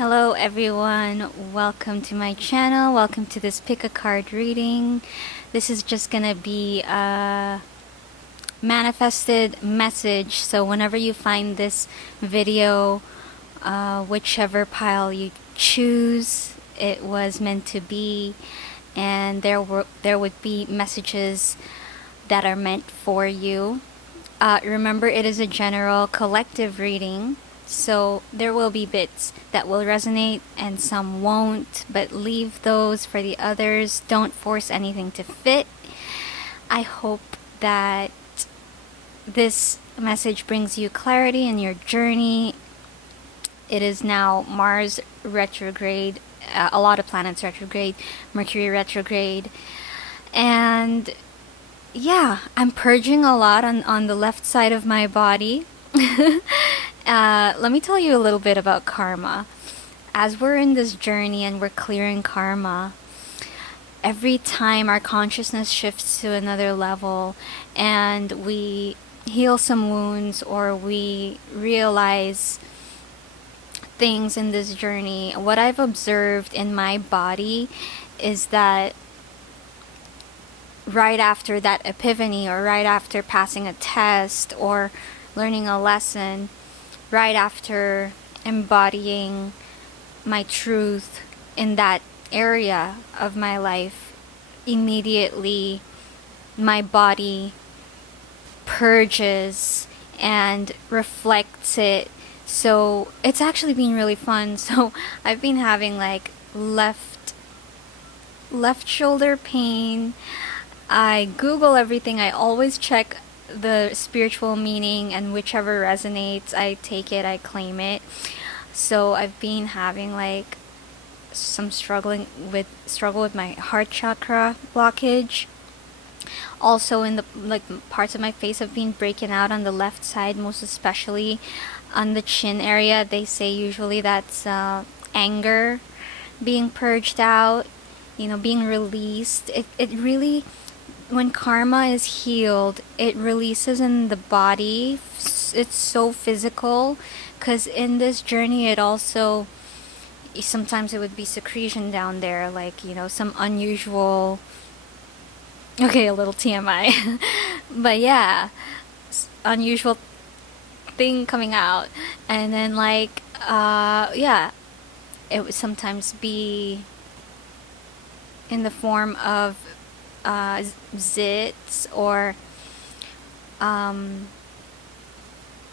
Hello everyone, welcome to my channel, welcome to this pick a card reading. This is just gonna be a manifested message, so whenever you find this video, whichever pile you choose, it was meant to be, and there would be messages that are meant for you. Remember, it is a general collective reading. So there will be bits that will resonate and some won't, but leave those for the others. Don't force anything to fit. I hope that this message brings you clarity in your journey. It is now Mars retrograde, a lot of planets retrograde, Mercury retrograde, and yeah, I'm purging a lot on the left side of my body. Let me tell you a little bit about karma. As we're in this journey and we're clearing karma, every time our consciousness shifts to another level and we heal some wounds or we realize things in this journey, what I've observed in my body is that right after that epiphany, or right after passing a test or learning a lesson, right after embodying my truth in that area of my life, immediately my body purges and reflects it. So it's actually been really fun. So I've been having like left shoulder pain. I Google everything. I always check the spiritual meaning, and whichever resonates, I take it, I claim it. So I've been having like some struggle with my heart chakra blockage. Also in the parts of my face have been breaking out on the left side, most especially on the chin area. They say usually that's anger being purged out, being released. It really, when karma is healed, it releases in the body. It's so physical, because in this journey it also, sometimes it would be secretion down there, like some unusual, okay, a little TMI but yeah, unusual thing coming out. And then yeah, it would sometimes be in the form of zits, or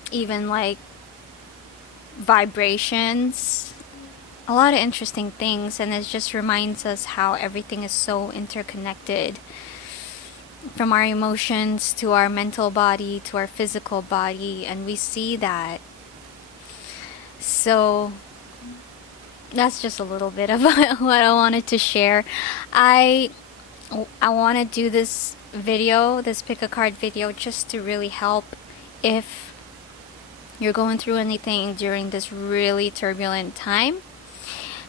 even like vibrations, a lot of interesting things. And it just reminds us how everything is so interconnected, from our emotions to our mental body to our physical body, and we see that. So that's just a little bit of what I wanted to share. I want to do this video, this pick a card video, just to really help if you're going through anything during this really turbulent time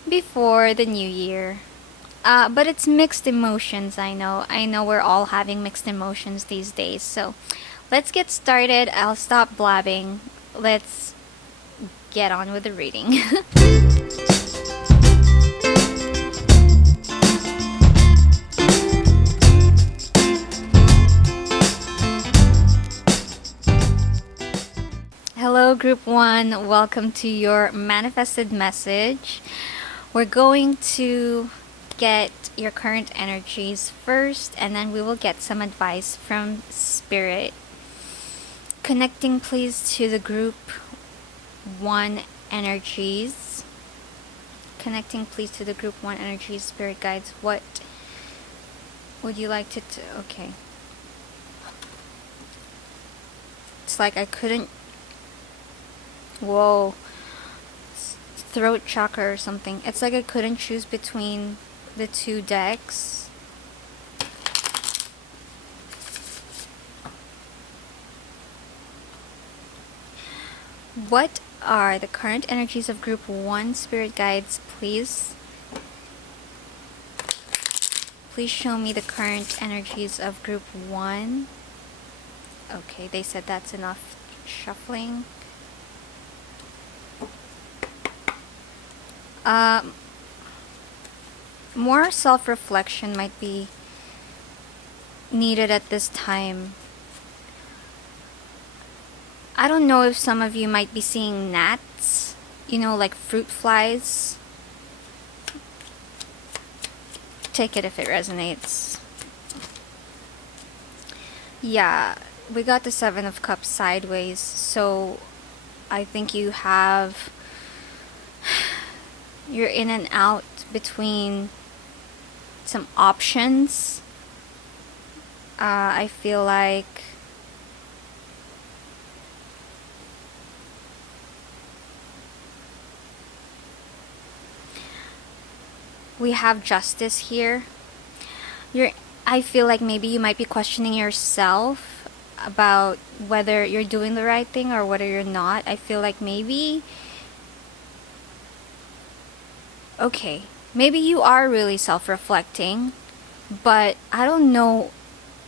before the new year. But it's mixed emotions, I know we're all having mixed emotions these days. So let's get started. I'll stop blabbing. Let's get on with the reading. Hello group 1, welcome to your manifested message. We're going to get your current energies first, and then we will get some advice from spirit. Connecting please to the group 1 energies. Connecting please to the group 1 energies, spirit guides. What would you like to do? Okay. It's like I couldn't. Whoa. Throat chakra or something. It's like I couldn't choose between the two decks. What are the current energies of group 1, spirit guides, please? Please show me the current energies of group 1. Okay, they said that's enough shuffling. More self-reflection might be needed at this time. I don't know if some of you might be seeing gnats, you know, like fruit flies. Take it if it resonates. Yeah, we got the Seven of Cups sideways, so I think you're in and out between some options. I feel like we have justice here. I feel like maybe you might be questioning yourself about whether you're doing the right thing or whether you're not. I feel like maybe you are really self-reflecting, but I don't know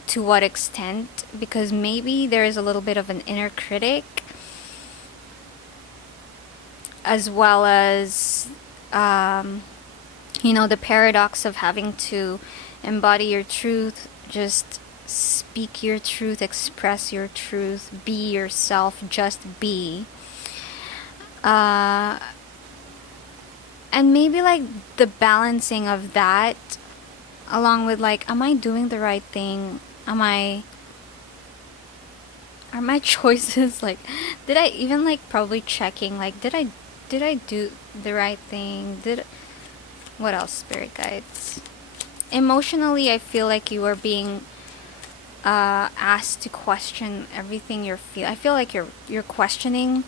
to what extent, because maybe there is a little bit of an inner critic, as well as you know, the paradox of having to embody your truth, just speak your truth, express your truth, be yourself, just be. And maybe like the balancing of that, along with like, am I doing the right thing? Are my choices like, did I even like probably checking like, did I do the right thing? What else, spirit guides? Emotionally, I feel like you are being asked to question everything you're feeling. I feel like you're questioning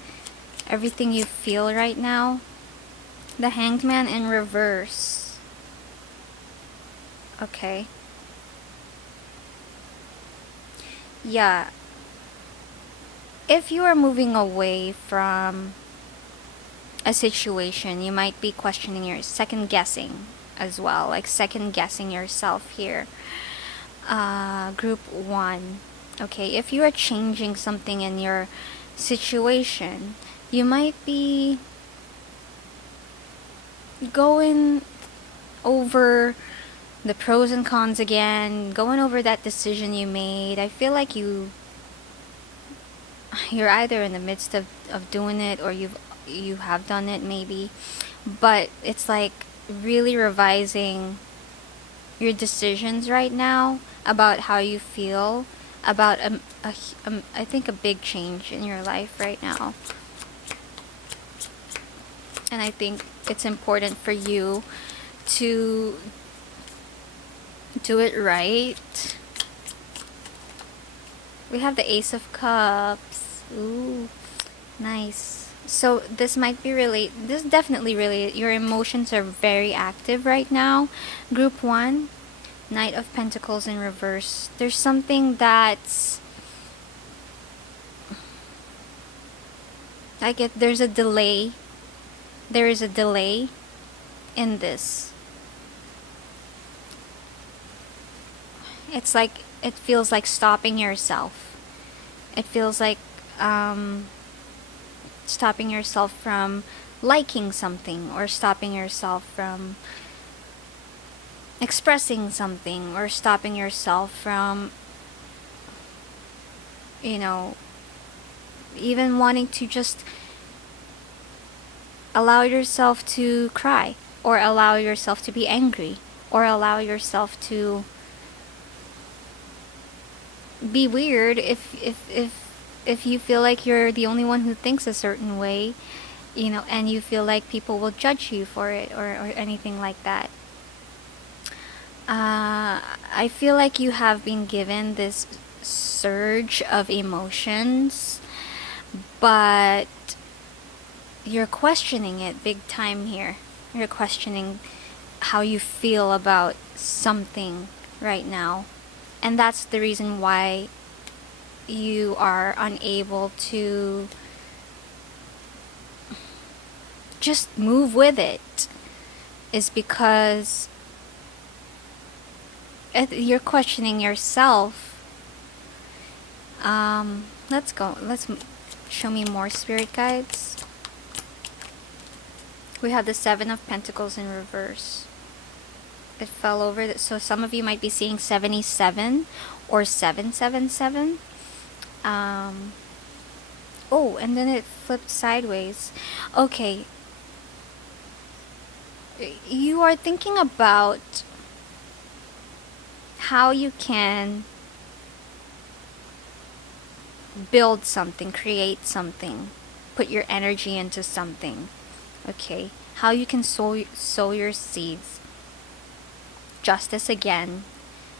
everything you feel right now. The Hanged Man in reverse. Okay. Yeah. If you are moving away from a situation, you might be questioning your second guessing as well, like second guessing yourself here. Group 1. Okay, if you are changing something in your situation, you might be going over the pros and cons again, going over that decision you made. I feel like you're either in the midst of doing it, or you have done it maybe, but it's like really revising your decisions right now about how you feel about I think a big change in your life right now. And I think it's important for you to do it right. We have the Ace of Cups. Ooh, nice. So this might be this definitely really, your emotions are very active right now. Group 1, Knight of Pentacles in reverse. There's something that's, there's a delay. There is a delay in this. It's like, it feels like stopping yourself. It feels like stopping yourself from liking something, or stopping yourself from expressing something, or stopping yourself from, you know, even wanting to just allow yourself to cry, or allow yourself to be angry, or allow yourself to be weird if you feel like you're the only one who thinks a certain way, you know, and you feel like people will judge you for it, or anything like that. I feel like you have been given this surge of emotions, but you're questioning it big time here. You're questioning how you feel about something right now. And that's the reason why you are unable to just move with it, is because you're questioning yourself. Let's show me more, spirit guides. We have the Seven of Pentacles in reverse. It fell over, so some of you might be seeing 77 or 777. Oh, and then it flipped sideways. Okay. You are thinking about how you can build something, create something, put your energy into something. Okay, how you can sow your seeds. Justice again.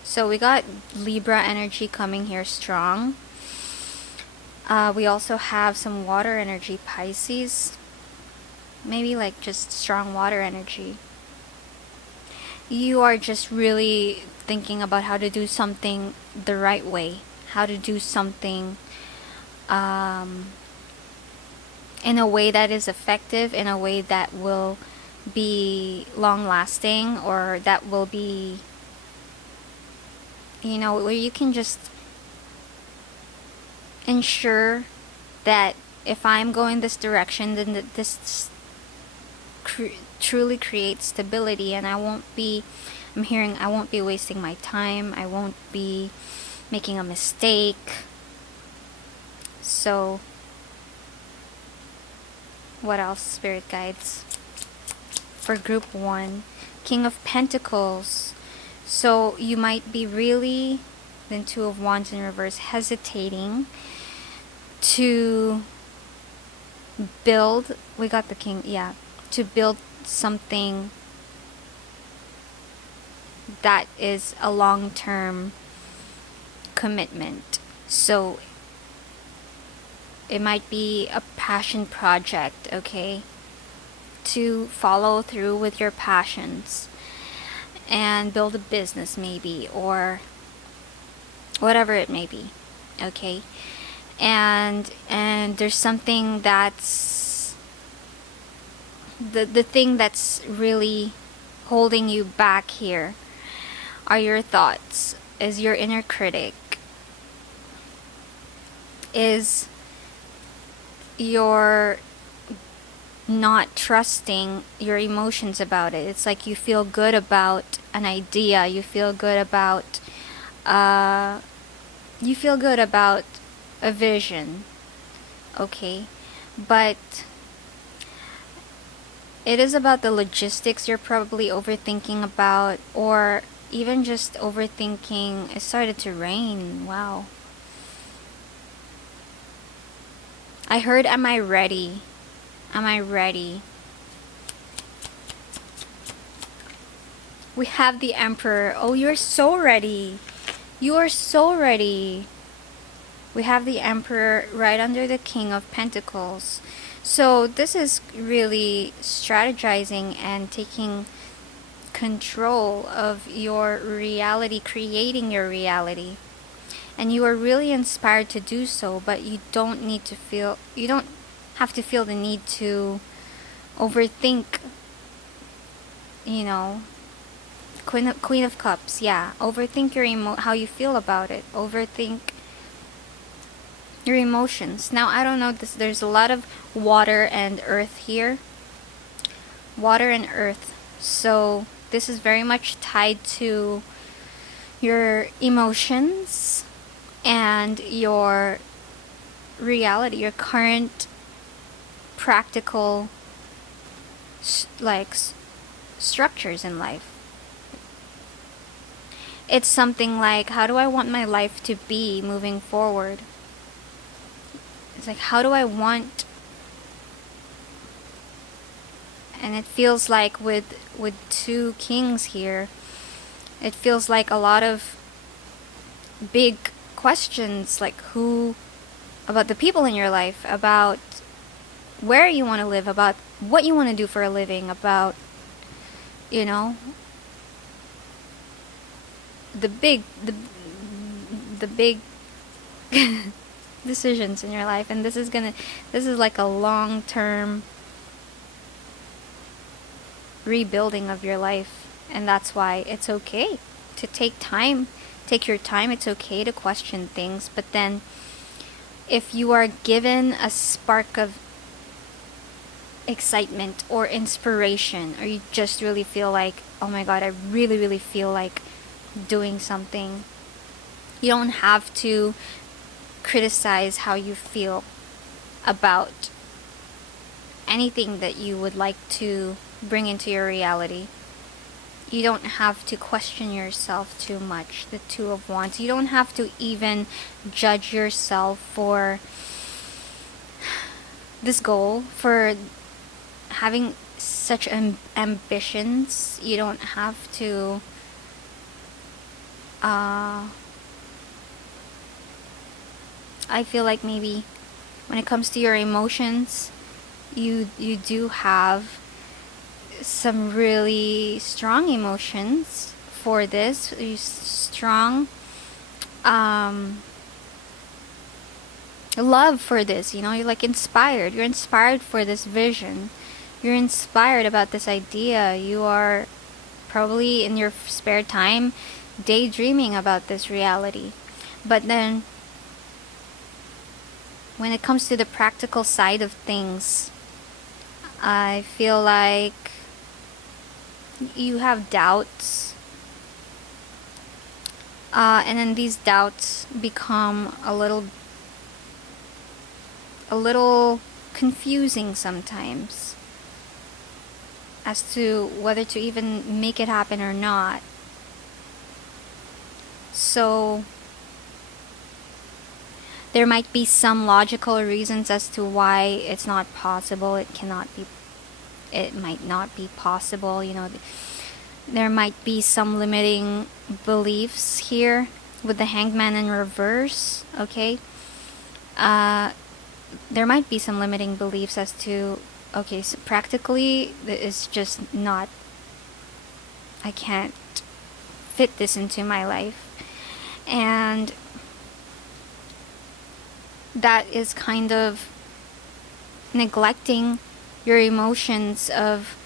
So we got Libra energy coming here strong. We also have some water energy, Pisces. Maybe like just strong water energy. You are just really thinking about how to do something the right way. How to do something in a way that is effective, in a way that will be long lasting, or that will be, you know, where you can just ensure that if I'm going this direction, then this truly creates stability, and I won't be wasting my time, I won't be making a mistake. So what else, spirit guides? For group 1, King of Pentacles. So you might be really, then Two of Wands in reverse, hesitating to build, we got the King, yeah, to build something that is a long-term commitment. So it might be a passion project, okay? To follow through with your passions and build a business maybe, or whatever it may be, okay? And there's something that's the thing that's really holding you back here are your thoughts, is your inner critic, is your not trusting your emotions about it. It's like you feel good about an idea, you feel good about a vision, okay? But it is about the logistics you're probably overthinking about, or even just overthinking. It started to rain. Wow. I heard, am I ready? Am I ready? We have the Emperor. Oh, you're so ready. You are so ready. We have the Emperor right under the King of Pentacles. So this is really strategizing and taking control of your reality, creating your reality. And you are really inspired to do so, but you don't have to feel the need to overthink, you know. Queen of Cups, yeah. Overthink how you feel about it. Overthink your emotions. Now, I don't know, there's a lot of water and earth here. Water and earth. So this is very much tied to your emotions and your reality, your current practical structures in life. It's something like, how do I want my life to be moving forward? It's like, how do I want? And it feels like with two kings here, it feels like a lot of big questions, like about the people in your life, about where you want to live, about what you want to do for a living, about, you know, the big decisions in your life. And this is like a long-term rebuilding of your life. And that's why it's okay to take your time. It's okay to question things, but then if you are given a spark of excitement or inspiration, or you just really feel like, oh my god, I really, really feel like doing something. You don't have to criticize how you feel about anything that you would like to bring into your reality. You don't have to question yourself too much, the Two of Wands. You don't have to even judge yourself for this goal, for having such ambitions. You don't have to I feel like maybe when it comes to your emotions, you do have some really strong emotions for this. You strong love for this, you know. You're like inspired. You're inspired for this vision. You're inspired about this idea. You are probably in your spare time daydreaming about this reality. But then when it comes to the practical side of things, I feel like you have doubts, and then these doubts become a little confusing sometimes as to whether to even make it happen or not. So there might be some logical reasons as to why it's not possible. It might not be possible, you know. There might be some limiting beliefs here with the Hanged Man in reverse, okay? There might be some limiting beliefs as to, okay, so practically it's just not, I can't fit this into my life. And that is kind of neglecting your emotions of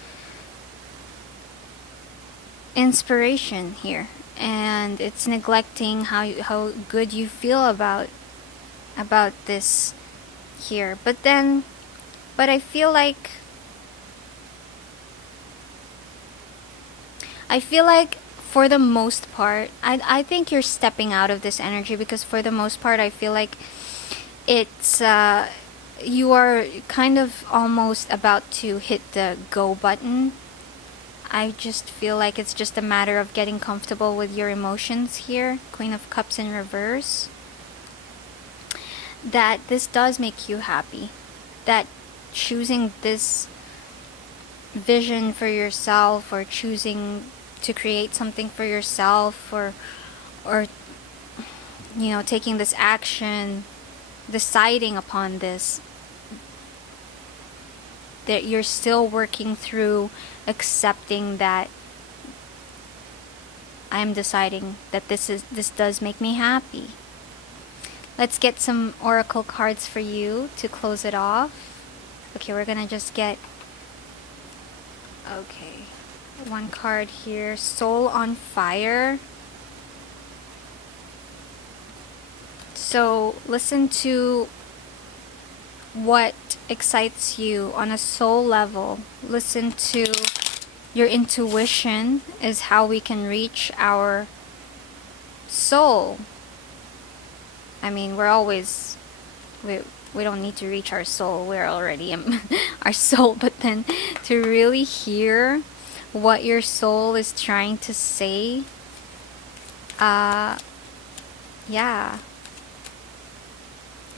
inspiration here, and it's neglecting how good you feel about this here. But I feel like for the most part, I think you're stepping out of this energy, because for the most part I feel like it's you are kind of almost about to hit the go button. I just feel like it's just a matter of getting comfortable with your emotions here. Queen of Cups in reverse. That this does make you happy. That choosing this vision for yourself, or choosing to create something for yourself, or you know, taking this action, deciding upon this, that you're still working through accepting that I am deciding that this does make me happy. Let's get some oracle cards for you to close it off. Okay, we're gonna just get, okay, one card here, Soul on Fire. So listen to what excites you on a soul level. Listen to your intuition, is how we can reach our soul. I mean, we don't need to reach our soul. We're already in our soul. But then to really hear what your soul is trying to say, yeah.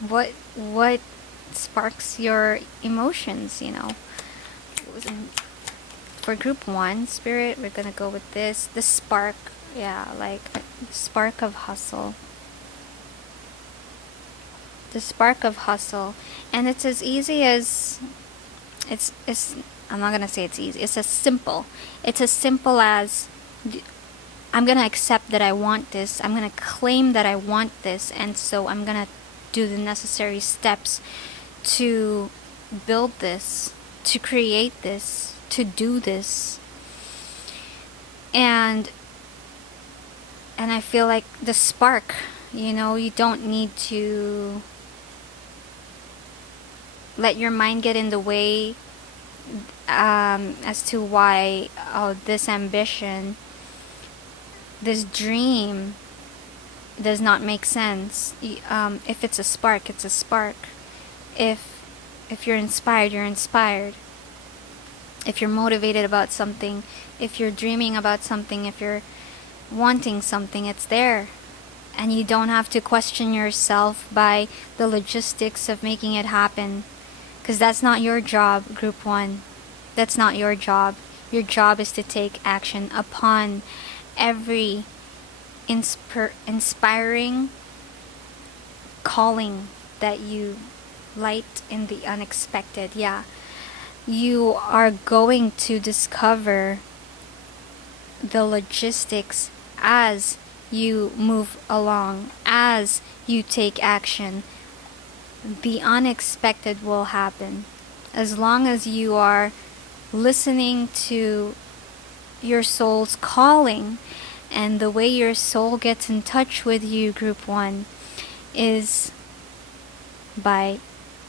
What sparks your emotions, you know? For group 1, Spirit, we're gonna go with this. The spark, yeah, like spark of hustle. The spark of hustle. And it's as easy as, it's I'm not gonna say it's easy. It's as simple as, I'm gonna accept that I want this. I'm gonna claim that I want this, and so I'm gonna do the necessary steps to build this, to create this, to do this. And I feel like the spark, you know, you don't need to let your mind get in the way as to why this ambition, this dream does not make sense. If it's a spark, it's a spark. If you're inspired, you're inspired. If you're motivated about something, if you're dreaming about something, if you're wanting something, it's there. And you don't have to question yourself by the logistics of making it happen. Because that's not your job, Group 1. That's not your job. Your job is to take action upon every inspiring calling that you light in the unexpected. Yeah. You are going to discover the logistics as you move along, as you take action. The unexpected will happen. As long as you are listening to your soul's calling, and the way your soul gets in touch with you, Group 1, is by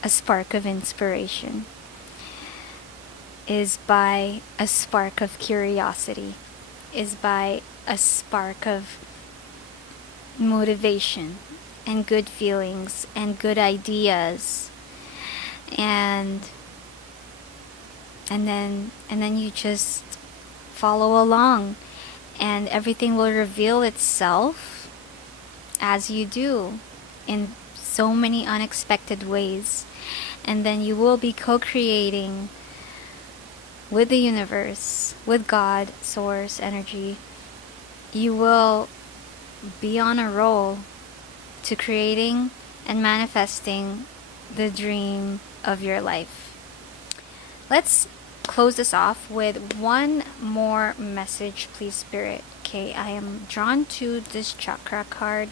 a spark of inspiration, is by a spark of curiosity, is by a spark of motivation and good feelings and good ideas, and then you just follow along, and everything will reveal itself as you do in so many unexpected ways. And then you will be co-creating with the universe, with God, source, energy. You will be on a roll to creating and manifesting the dream of your life. Let's close this off with one more message, please, Spirit. Okay, I am drawn to this chakra card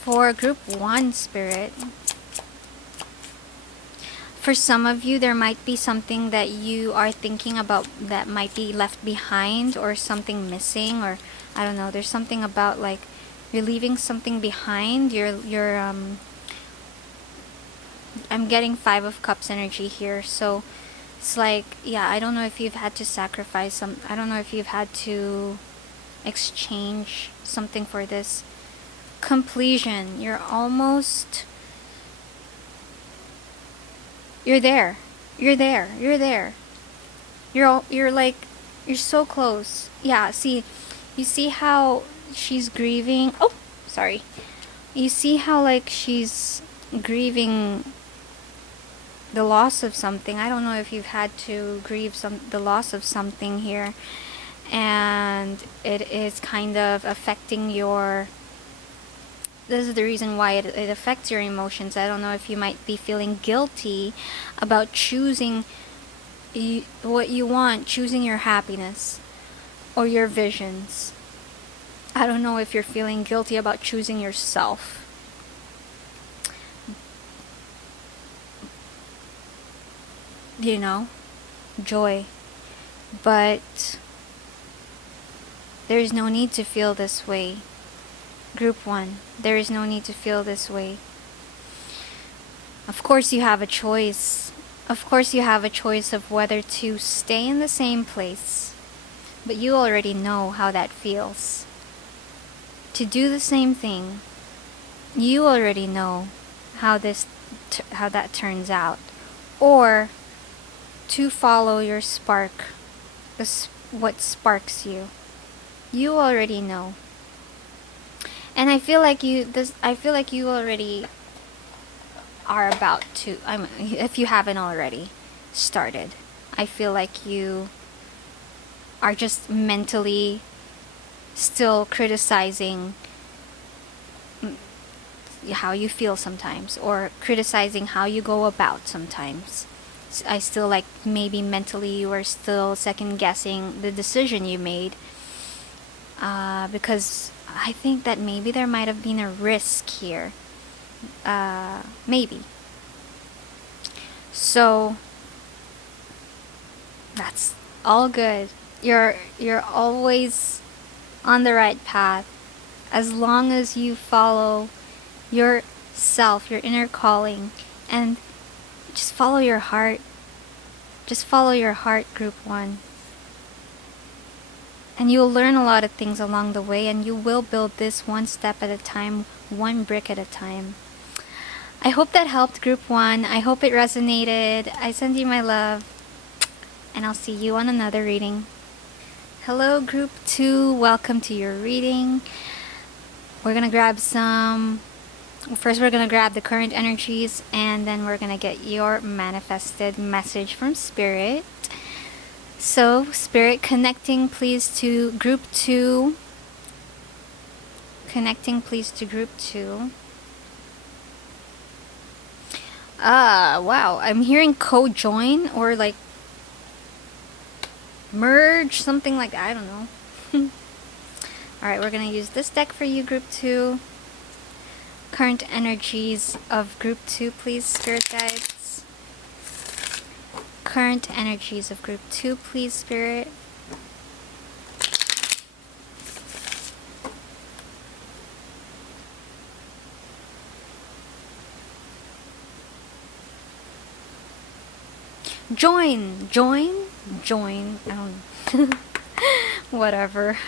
for Group 1, Spirit. For some of you, there might be something that you are thinking about that might be left behind, or something missing, or I don't know, there's something about like you're leaving something behind. I'm getting 5 of Cups energy here, so it's like, yeah, I don't know if you've had to sacrifice some, I don't know if you've had to exchange something for this completion. You're almost, you're there, you're like, you're so close. Yeah, see, you see how she's grieving, oh, sorry, you see how like she's grieving the loss of something. I don't know if you've had to grieve the loss of something here, and it is kind of affecting your, this is the reason why it affects your emotions. I don't know if you might be feeling guilty about choosing what you want, choosing your happiness or your visions. I don't know if you're feeling guilty about choosing yourself. You know, joy. But there is no need to feel this way. Group 1, there is no need to feel this way. Of course you have a choice. Of course you have a choice of whether to stay in the same place. But you already know how that feels. To do the same thing, you already know how that turns out. Or to follow your spark, what sparks you. You already know. And I feel like you already are about to, if you haven't already started, I feel like you are just mentally still criticizing how you feel sometimes, or criticizing how you go about sometimes. I still like, maybe mentally you are still second guessing the decision you made, because I think that maybe there might have been a risk here, maybe. So that's all good. You're always on the right path, as long as you follow yourself, your inner calling, and Just follow your heart. Just follow your heart, group 1. And you'll learn a lot of things along the way, and you will build this one step at a time, one brick at a time. I hope that helped, group 1. I hope it resonated. I send you my love, and I'll see you on another reading. Hello, group 2. Welcome to your reading. We're gonna grab some... First, we're gonna grab the current energies, and then we're gonna get your manifested message from Spirit. So, Spirit, connecting please to group 2. Connecting please to group 2. Wow. I'm hearing co-join or like merge, something like that. I don't know. Alright, we're gonna use this deck for you, group 2. Current energies of group 2, please, Spirit guides. Current energies of group 2, please, Spirit. Join. I don't know. Whatever.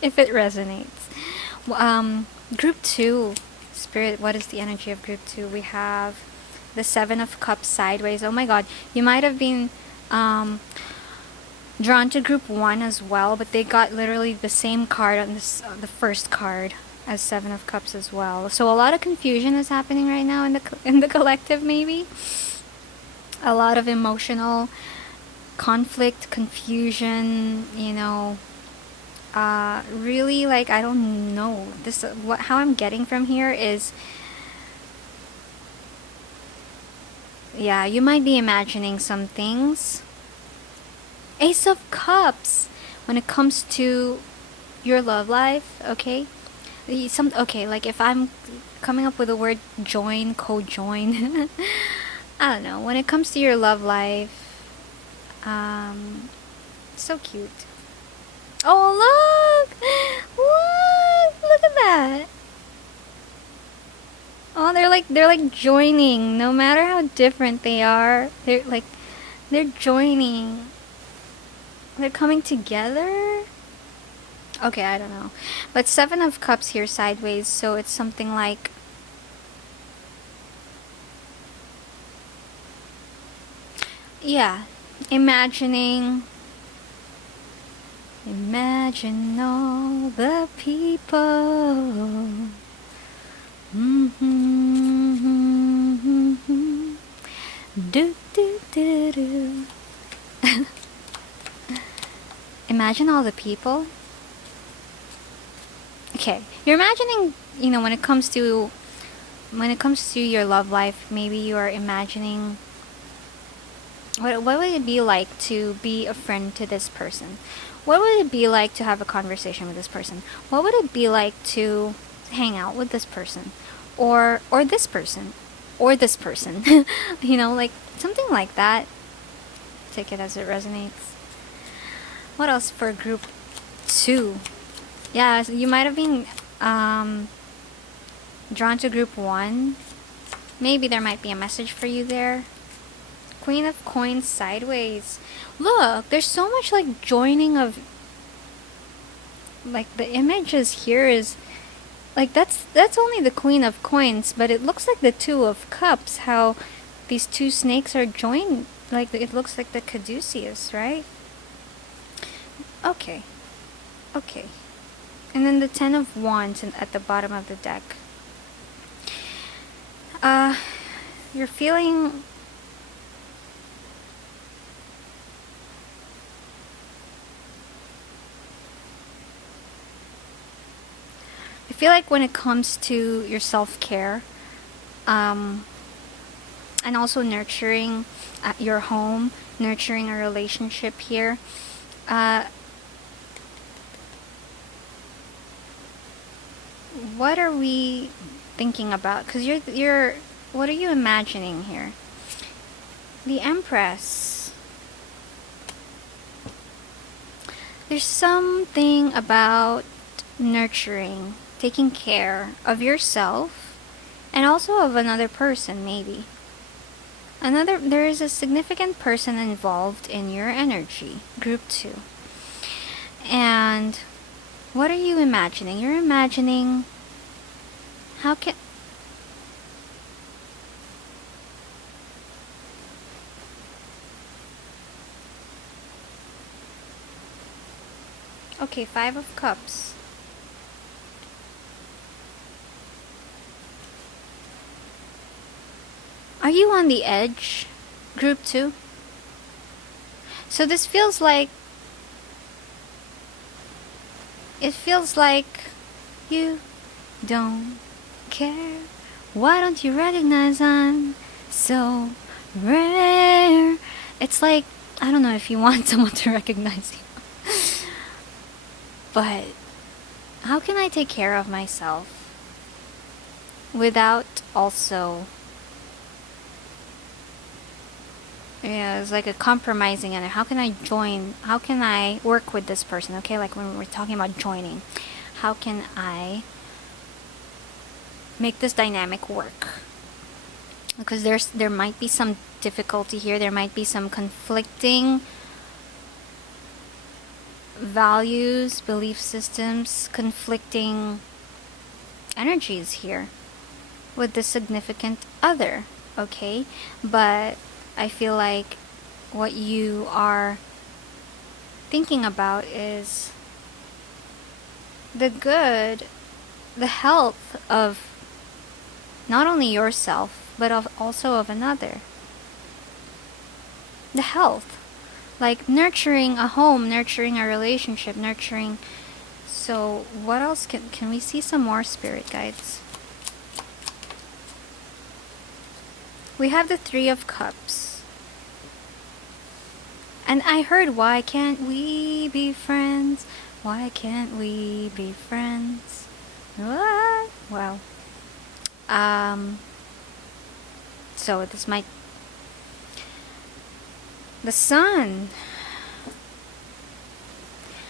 If it resonates. Group 2, Spirit, what is the energy of group 2? We have the 7 of Cups sideways. Oh my god. You might have been drawn to group 1 as well, but they got literally the same card on this, the first card as 7 of Cups as well. So a lot of confusion is happening right now in the collective, maybe. A lot of emotional conflict, confusion, you know. Really, like, I don't know. How I'm getting from here is, yeah, you might be imagining some things. Ace of Cups when it comes to your love life, okay? Okay, like if I'm coming up with the word join, co-join, I don't know. When it comes to your love life, so cute. Oh, look! What? Look at that! Oh, they're like joining. No matter how different they are, they're joining. They're coming together. Okay, I don't know. But 7 of Cups here sideways, so it's something like, yeah, imagine all the people. Do do do do. Imagine all the people. Okay, you're imagining, you know, when it comes to your love life, maybe you are imagining what would it be like to be a friend to this person? What would it be like to have a conversation with this person? What would it be like to hang out with this person? Or this person? Or this person? You know, like something like that. Take it as it resonates. What else for group 2? Yeah, so you might have been drawn to group 1. Maybe there might be a message for you there. Queen of Coins sideways. Look, there's so much like joining of, like, the images here is like that's only the Queen of Coins, but it looks like the 2 of Cups, how these two snakes are joined, like it looks like the caduceus, right? Okay. And then the 10 of Wands at the bottom of the deck. You're feeling I feel like when it comes to your self-care, and also nurturing your home, nurturing a relationship here, what are we thinking about? Because you're what are you imagining here? The Empress. There's something about nurturing, taking care of yourself and also of another person, maybe. there is a significant person involved in your energy, group 2. And what are you imagining? You're imagining how can Okay, 5 of Cups. Are you on the edge, group 2? So this feels like you don't care. Why don't you recognize I'm so rare? It's like, I don't know if you want someone to recognize you. But how can I take care of myself without also, yeah, it's like a compromising, and how can I work with this person? Okay, like when we're talking about joining, how can I make this dynamic work? Because there might be some difficulty here, there might be some conflicting values, belief systems, conflicting energies here with the significant other, okay? But I feel like what you are thinking about is the good, the health of not only yourself, but also of another. The health. Like nurturing a home, nurturing a relationship, nurturing... So what else can we see some more, spirit guides? We have the 3 of Cups. And I heard, why can't we be friends? Why can't we be friends? What? Wow. So this might... The Sun.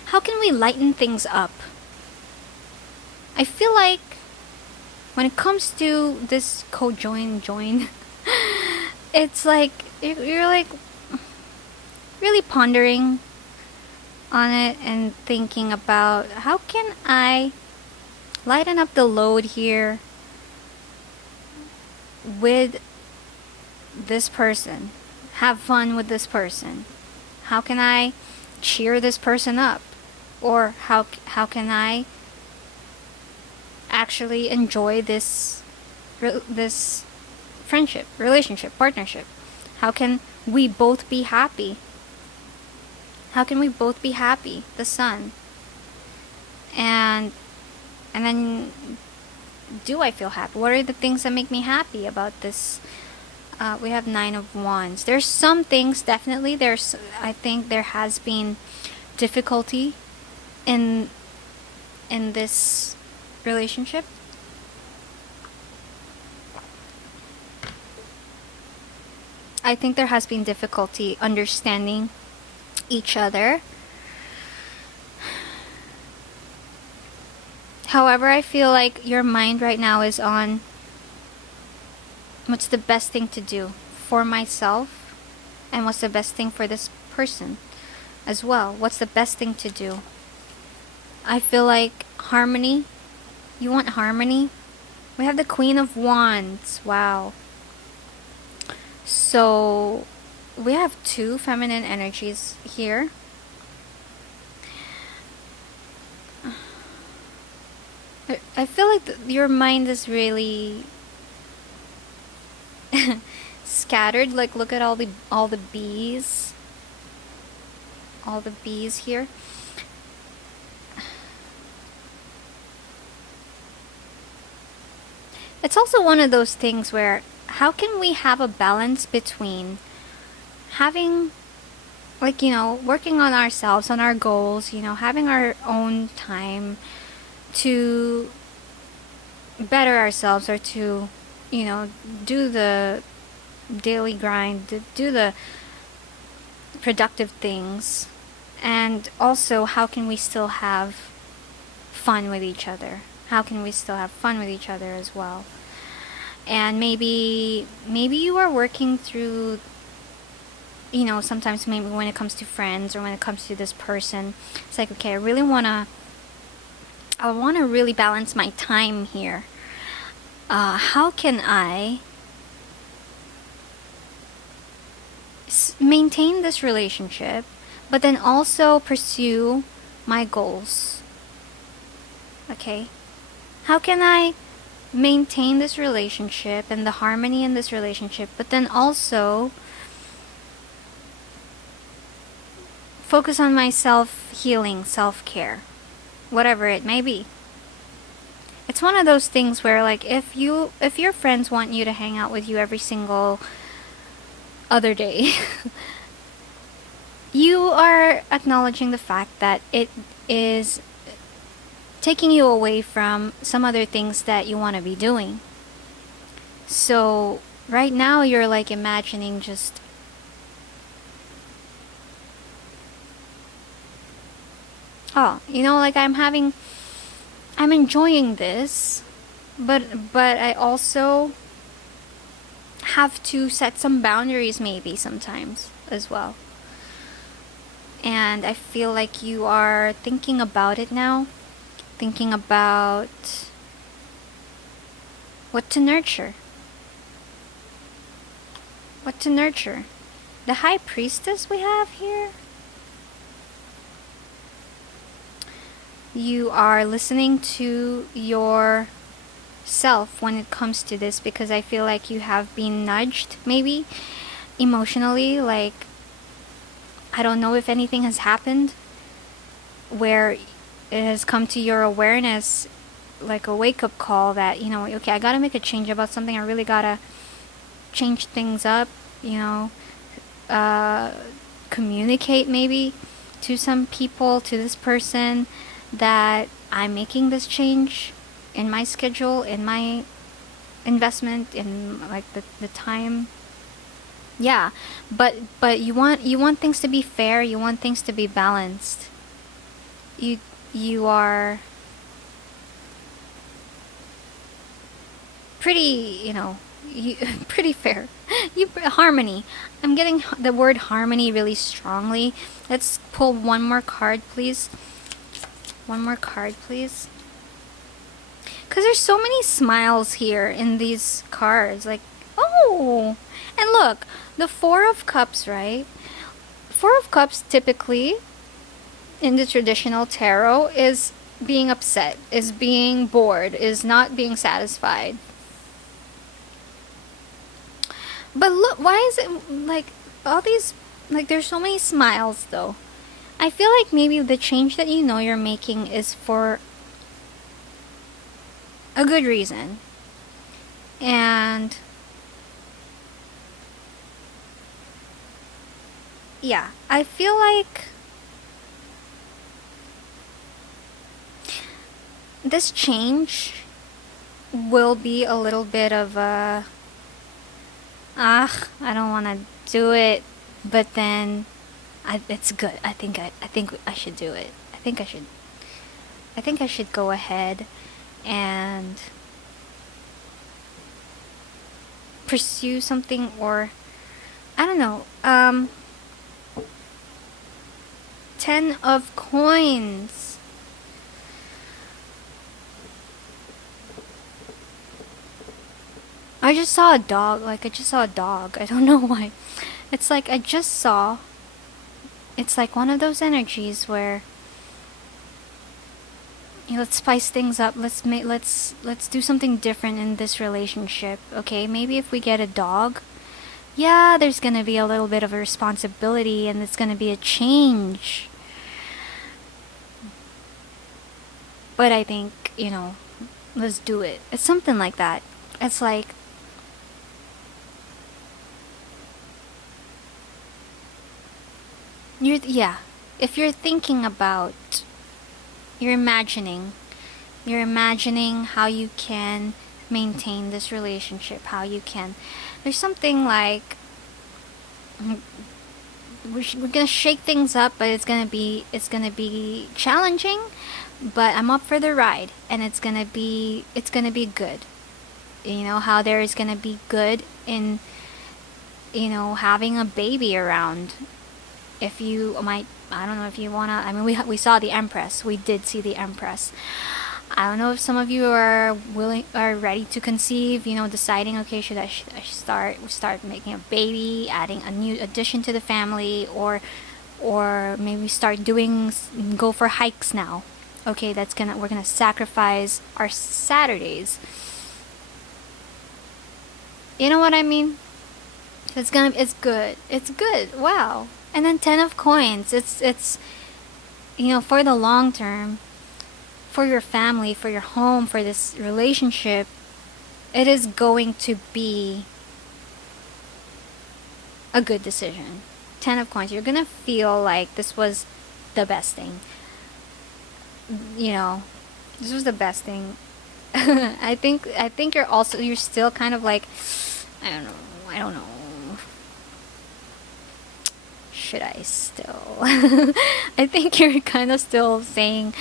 How can we lighten things up? I feel like when it comes to this join, it's like you're like really pondering on it and thinking about, how can I lighten up the load here with this person? Have fun with this person. How can I cheer this person up? Or how can I actually enjoy this friendship, relationship, partnership? How can we both be happy? How can we both be happy? The Sun. And then, do I feel happy? What are the things that make me happy about this? We have 9 of Wands. There's some things, definitely. I think there has been difficulty in this relationship. I think there has been difficulty understanding each other. However, I feel like your mind right now is on what's the best thing to do for myself, and what's the best thing for this person as well. What's the best thing to do? I feel like harmony. You want harmony? We have the Queen of Wands. Wow. So we have 2 feminine energies here. I feel like your mind is really scattered. Like, look at all the bees. All the bees here. It's also one of those things where, how can we have a balance between having, like, working on ourselves, on our goals, having our own time to better ourselves, or to, do the daily grind, do the productive things, and also how can we still have fun with each other? How can we still have fun with each other as well? And maybe you are working through, you know, sometimes maybe when it comes to friends or when it comes to this person, it's like, okay, I want to really balance my time here. How can I maintain this relationship, but then also pursue my goals? Okay? How can I maintain this relationship and the harmony in this relationship, but then also focus on my self-healing, self-care, whatever it may be? It's one of those things where, like, if your friends want you to hang out with you every single other day, you are acknowledging the fact that it is taking you away from some other things that you want to be doing. So right now you're like imagining just you know, like I'm enjoying this, but I also have to set some boundaries maybe sometimes as well. And I feel like you are thinking about it now, thinking about what to nurture. What to nurture. The High Priestess we have here. You are listening to yourself when it comes to this, because I feel like you have been nudged maybe emotionally. Like, I don't know if anything has happened where it has come to your awareness, like a wake-up call that, you know, okay, I gotta make a change about something. I really gotta change things up, you know, communicate maybe to some people, to this person, that I'm making this change in my schedule, in my investment, in like the time. Yeah, but you want things to be fair, you want things to be balanced. You are pretty, you know, pretty fair. Harmony. I'm getting the word harmony really strongly. Let's pull one more card, please. One more card, please. Because there's so many smiles here in these cards. Like, oh! And look, the Four of Cups, right? Four of Cups typically, in the traditional tarot, is being upset, is being bored, is not being satisfied. But look, why is it, like, all these, like, there's so many smiles, though. I feel like maybe the change that you know you're making is for a good reason. And yeah, I feel like this change will be a little bit of a, I don't want to do it, but then it's good. I think I should do it. I think I should go ahead and pursue something, or I don't know. 10 of Coins. I just saw a dog. Like, I just saw a dog. I don't know why. It's like it's like one of those energies where, you know, let's spice things up. Let's do something different in this relationship. Okay, maybe if we get a dog, yeah, there's gonna be a little bit of a responsibility, and it's gonna be a change. But I think, you know, let's do it. It's something like that. It's like, if you're thinking about, you're imagining how you can maintain this relationship, how you can, there's something like, we're gonna shake things up, but it's gonna be challenging, but I'm up for the ride, and it's gonna be good. you know, how there is gonna be good in, you know, having a baby around. If you might, I don't know if you wanna, I mean, we saw the Empress. We did see the Empress. I don't know if some of you are ready to conceive, you know, deciding, okay, should I start making a baby, adding a new addition to the family, or maybe go for hikes now. Okay, we're gonna sacrifice our Saturdays. You know what I mean? It's good. It's good. Wow. And then 10 of coins. It's you know, for the long term, for your family, for your home, for this relationship, it is going to be a good decision. 10 of coins. You're gonna feel like this was the best thing. You know, this was the best thing. I think you're still kind of like, I don't know. Should I still? I think you're kind of still saying,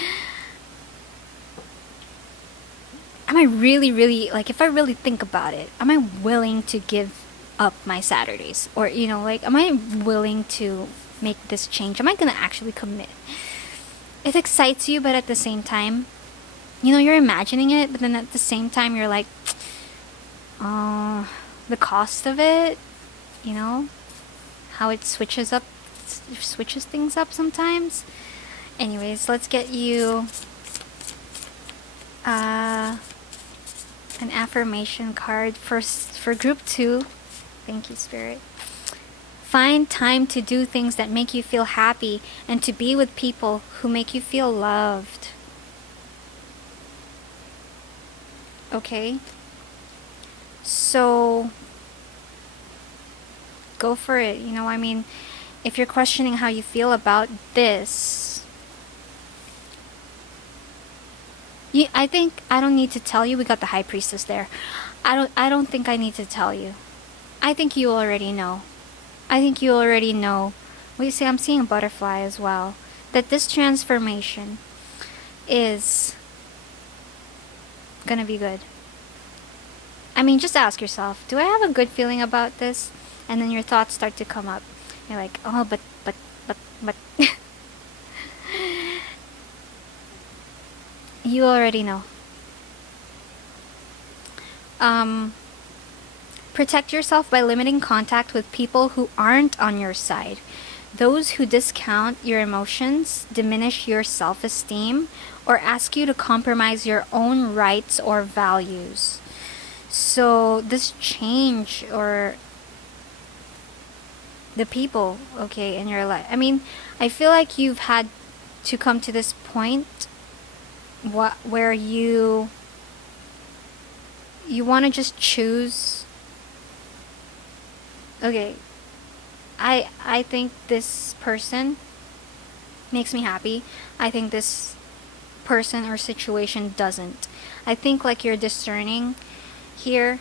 am I really, like, if I really think about it, am I willing to give up my Saturdays? Or, you know, like, am I willing to make this change? Am I gonna actually commit? It excites you, but at the same time, you know, you're imagining it, but then at the same time, you're like, the cost of it, you know, how it switches things up sometimes. Anyways, let's get you an affirmation card for group 2. Thank you, Spirit. Find time to do things that make you feel happy and to be with people who make you feel loved. Okay? So, go for it. You know, I mean, if you're questioning how you feel about this, I think I don't need to tell you. We got the High Priestess there. I don't think I need to tell you. I think you already know. What do you see? I'm seeing a butterfly as well. That this transformation is gonna be good. I mean, just ask yourself, do I have a good feeling about this? And then your thoughts start to come up. You're like, oh, but. You already know. Protect yourself by limiting contact with people who aren't on your side. Those who discount your emotions, diminish your self-esteem, or ask you to compromise your own rights or values. So this change, or the people, okay, in your life. I mean, I feel like you've had to come to this point where you want to just choose. Okay, I think this person makes me happy. I think this person or situation doesn't. I think like you're discerning here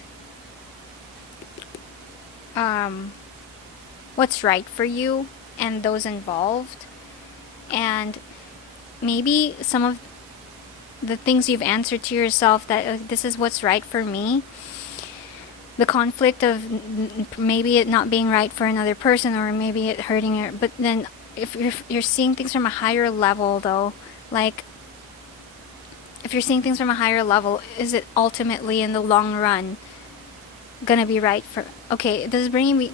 what's right for you and those involved, and maybe some of the things you've answered to yourself that this is what's right for me. The conflict of maybe it not being right for another person, or maybe it hurting your, but then if you're seeing things from a higher level though, like if you're seeing things from a higher level, is it ultimately in the long run gonna be right for, okay, this is bringing me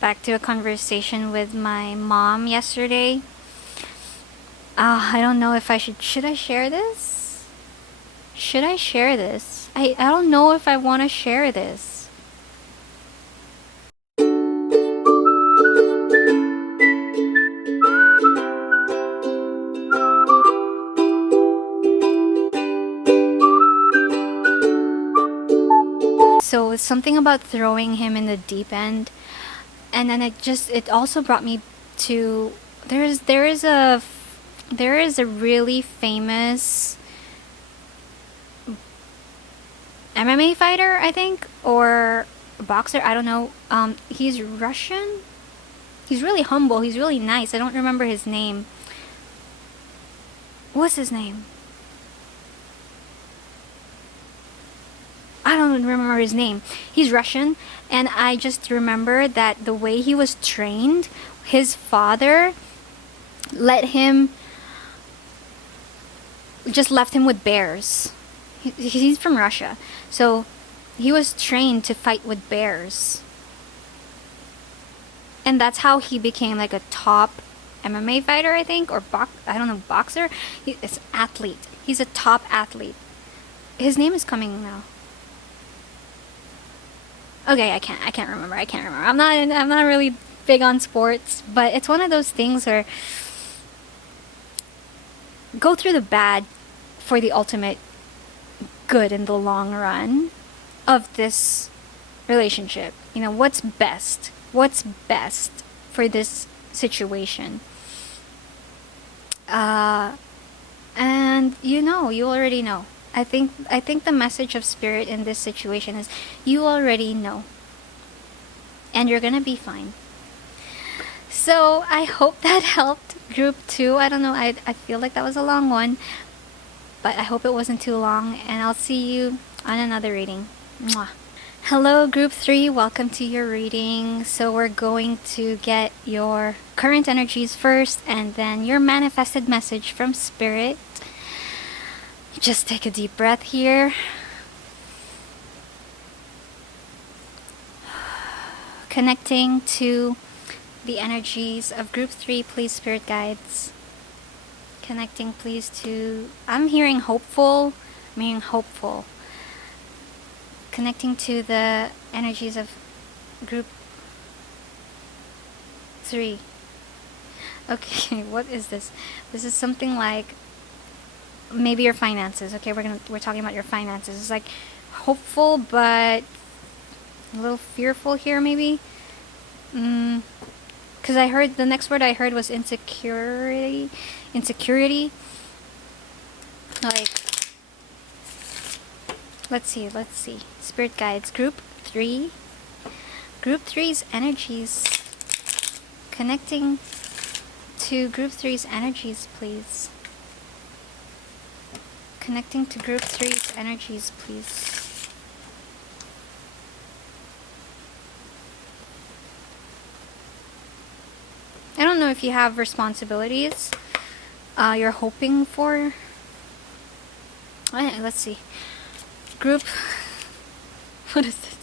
back to a conversation with my mom yesterday. I don't know if should I share this? Should I share this? I don't know if I want to share this. So it's something about throwing him in the deep end, and then it also brought me to, there is a really famous MMA fighter, I think, or boxer, I don't know. He's Russian. He's really humble. He's really nice. I don't remember his name. What's his name? I don't remember his name. He's Russian, and I just remember that the way he was trained, his father left him with bears. He's from Russia, so he was trained to fight with bears, and that's how he became like a top MMA fighter, I think, or I don't know, boxer. It's athlete. He's a top athlete. His name is coming now. Okay, I can't remember. I'm not really big on sports, but it's one of those things where go through the bad for the ultimate good in the long run of this relationship. You know, what's best for this situation. And you already know. I think the message of spirit in this situation is you already know. And you're gonna be fine. So I hope that helped group 2. I don't know, I feel like that was a long one, but I hope it wasn't too long, and I'll see you on another reading. Mwah. Hello group 3, welcome to your reading. So we're going to get your current energies first and then your manifested message from spirit. Just take a deep breath here. Connecting to the energies of group 3, please, spirit guides. Connecting, please, to... I'm hearing hopeful. Connecting to the energies of group 3. Okay, what is this? This is something like maybe your finances. Okay, we're talking about your finances. It's like hopeful but a little fearful here, maybe. Because I heard the next word I heard was insecurity. Like, let's see. Spirit guides, group 3. Group 3's energies. Connecting to group 3's energies, please. Connecting to group 3's energies, please. I don't know if you have responsibilities you're hoping for. Let's see. Group... What is this?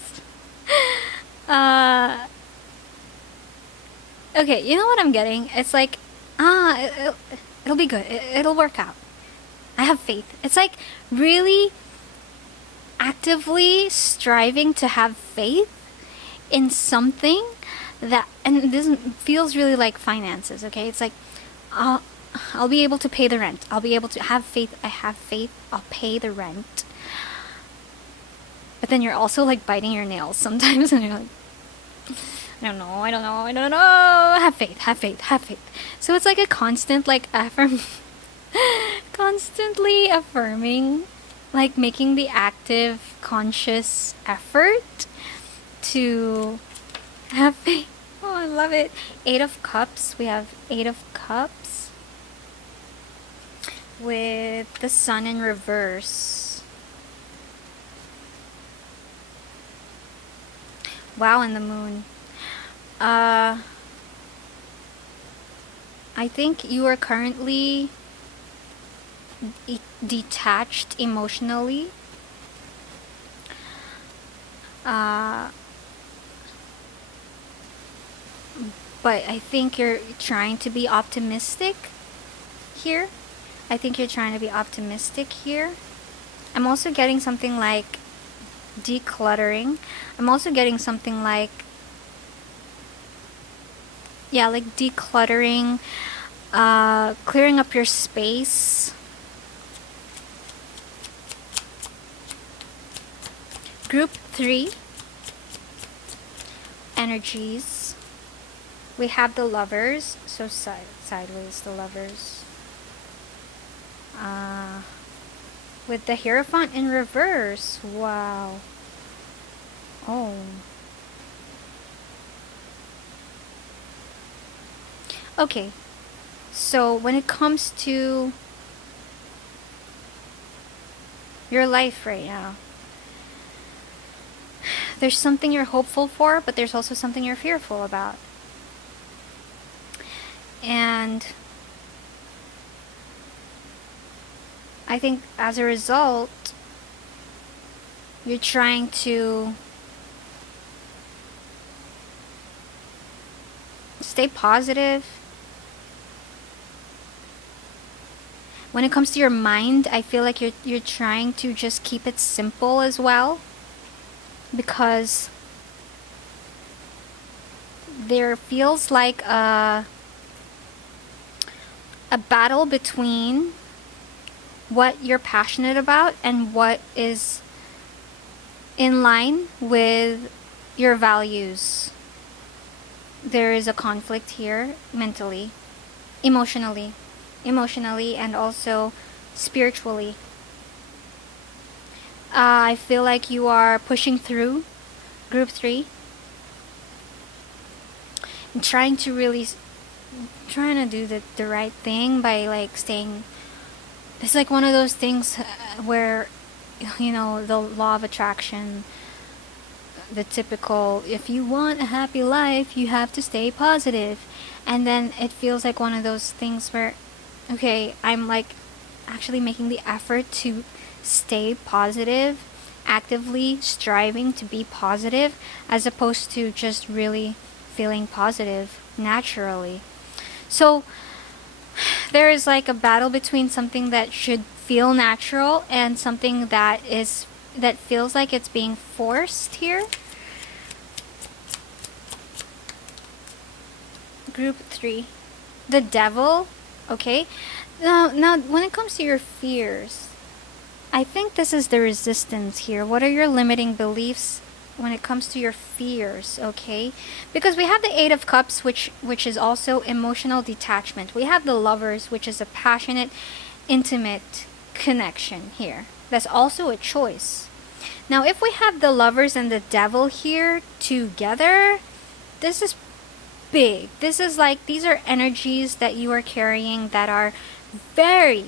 Okay, you know what I'm getting? It's like, it'll be good. It'll work out. I have faith. It's like really actively striving to have faith in something that, and this feels really like finances, okay? It's like, I'll be able to pay the rent. I'll be able to have faith. I have faith. I'll pay the rent. But then you're also like biting your nails sometimes, and you're like, I don't know. Have faith. So it's like a constant, like, constantly affirming, like making the active, conscious effort to have faith. Oh, I love it. 8 of Cups. We have 8 of Cups with the Sun in reverse. Wow, and the Moon. I think you are currently detached emotionally. But I think you're trying to be optimistic here. I'm also getting something like decluttering. I'm also getting something like, yeah, like decluttering, clearing up your space. Group 3 energies. We have the Lovers, so sideways, the Lovers. With the Hierophant in reverse. Wow. Oh. Okay. So when it comes to your life right now, There's something you're hopeful for, but there's also something you're fearful about. And I think as a result, you're trying to stay positive. When it comes to your mind, I feel like you're trying to just keep it simple as well, because there feels like a battle between what you're passionate about and what is in line with your values. There is a conflict here mentally, emotionally, and also spiritually. I feel like you are pushing through group 3 and trying to do the right thing by like staying. It's like one of those things where, you know, the law of attraction, the typical, if you want a happy life, you have to stay positive. And then it feels like one of those things where, okay, I'm like actually making the effort to stay positive, actively striving to be positive, as opposed to just really feeling positive naturally. So there is like a battle between something that should feel natural and something that feels like it's being forced here. Group 3, the devil. Okay, now when it comes to your fears, I think this is the resistance here. What are your limiting beliefs when it comes to your fears? Okay, because we have the 8 of Cups, which is also emotional detachment. We have the Lovers, which is a passionate, intimate connection here. That's also a choice. Now if we have the Lovers and the devil here together, this is big. This is like, these are energies that you are carrying that are very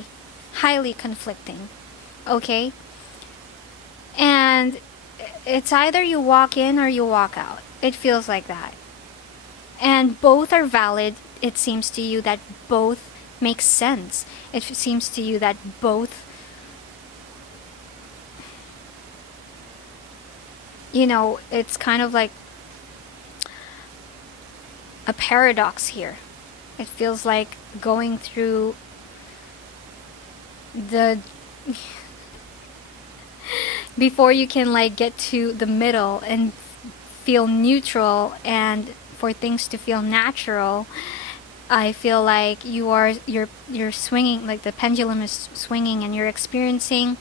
highly conflicting. Okay, and it's either you walk in or you walk out. It feels like that. And both are valid. It seems to you that both make sense. It seems to you that both, you know, it's kind of like a paradox here. It feels like going through the before you can like get to the middle and feel neutral and for things to feel natural. I feel like you're swinging, like the pendulum is swinging, and you're experiencing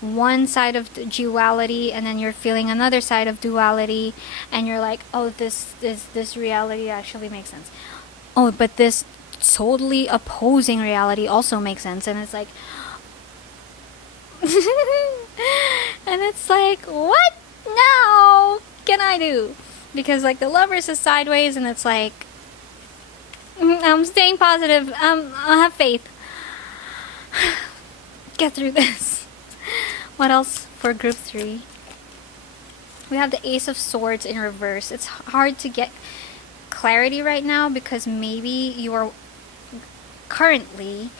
one side of the duality, and then you're feeling another side of duality, and you're like, oh, this reality actually makes sense. Oh, but this totally opposing reality also makes sense. And it's like and it's like, what now can I do? Because like the Lovers is sideways, and it's like, I'm staying positive. I have faith. Get through this. What else for group 3? We have the Ace of Swords in reverse. It's hard to get clarity right now because maybe you are currently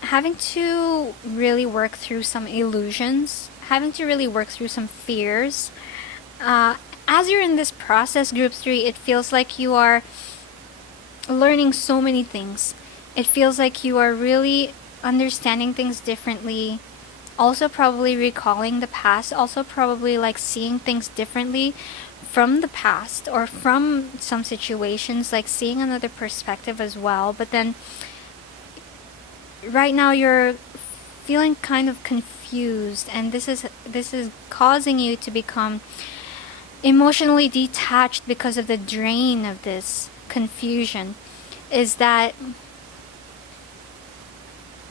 having to really work through some illusions, having to really work through some fears. As you're in this process, group 3, it feels like you are learning so many things. It feels like you are really understanding things differently. Also probably recalling the past. Also probably like seeing things differently from the past or from some situations, like seeing another perspective as well. But then right now you're feeling kind of confused, and this is causing you to become emotionally detached because of the drain of this confusion. Is that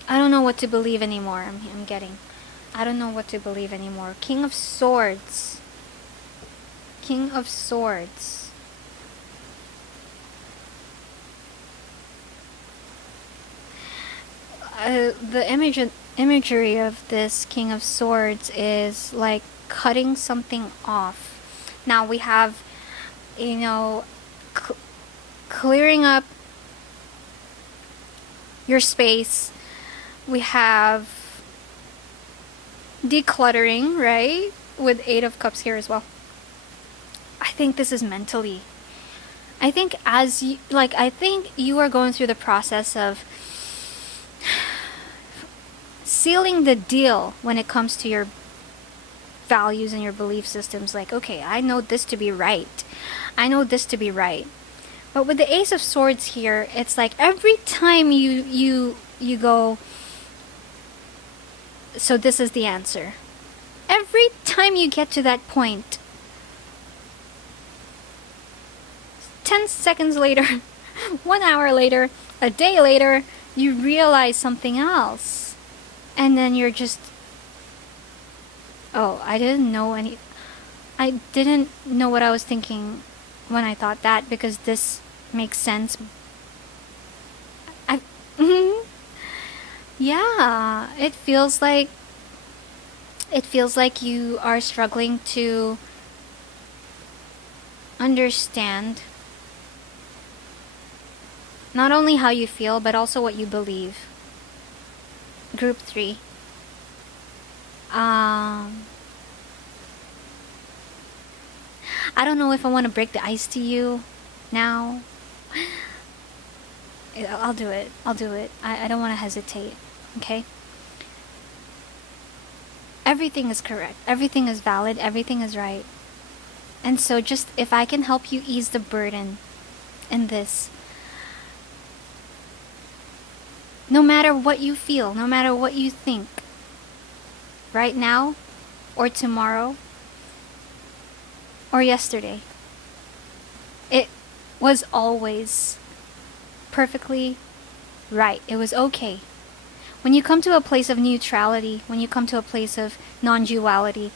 I don't know what to believe anymore. I don't know what to believe anymore. King of Swords. King of Swords. The imagery of this King of Swords is like cutting something off. Now we have, you know, clearing up your space. We have decluttering, right? With 8 of Cups here as well. I think this is mentally. I think I think you are going through the process of sealing the deal when it comes to your values and your belief systems. Like, okay, I know this to be right. I know this to be right. But with the Ace of Swords here, it's like every time you go, so this is the answer. Every time you get to that point, 10 seconds later, 1 hour later, a day later, you realize something else. And then you're just, oh, I didn't know what I was thinking when I thought that, because this makes sense. Yeah, it feels like you are struggling to understand not only how you feel, but also what you believe. Group 3. I don't know if I want to break the ice to you now. I'll do it. I don't want to hesitate. Okay? Everything is correct. Everything is valid. Everything is right. And so just if I can help you ease the burden in this, no matter what you feel, no matter what you think, right now, or tomorrow, or yesterday, it was always perfectly right. It was okay. When you come to a place of neutrality, when you come to a place of non-duality,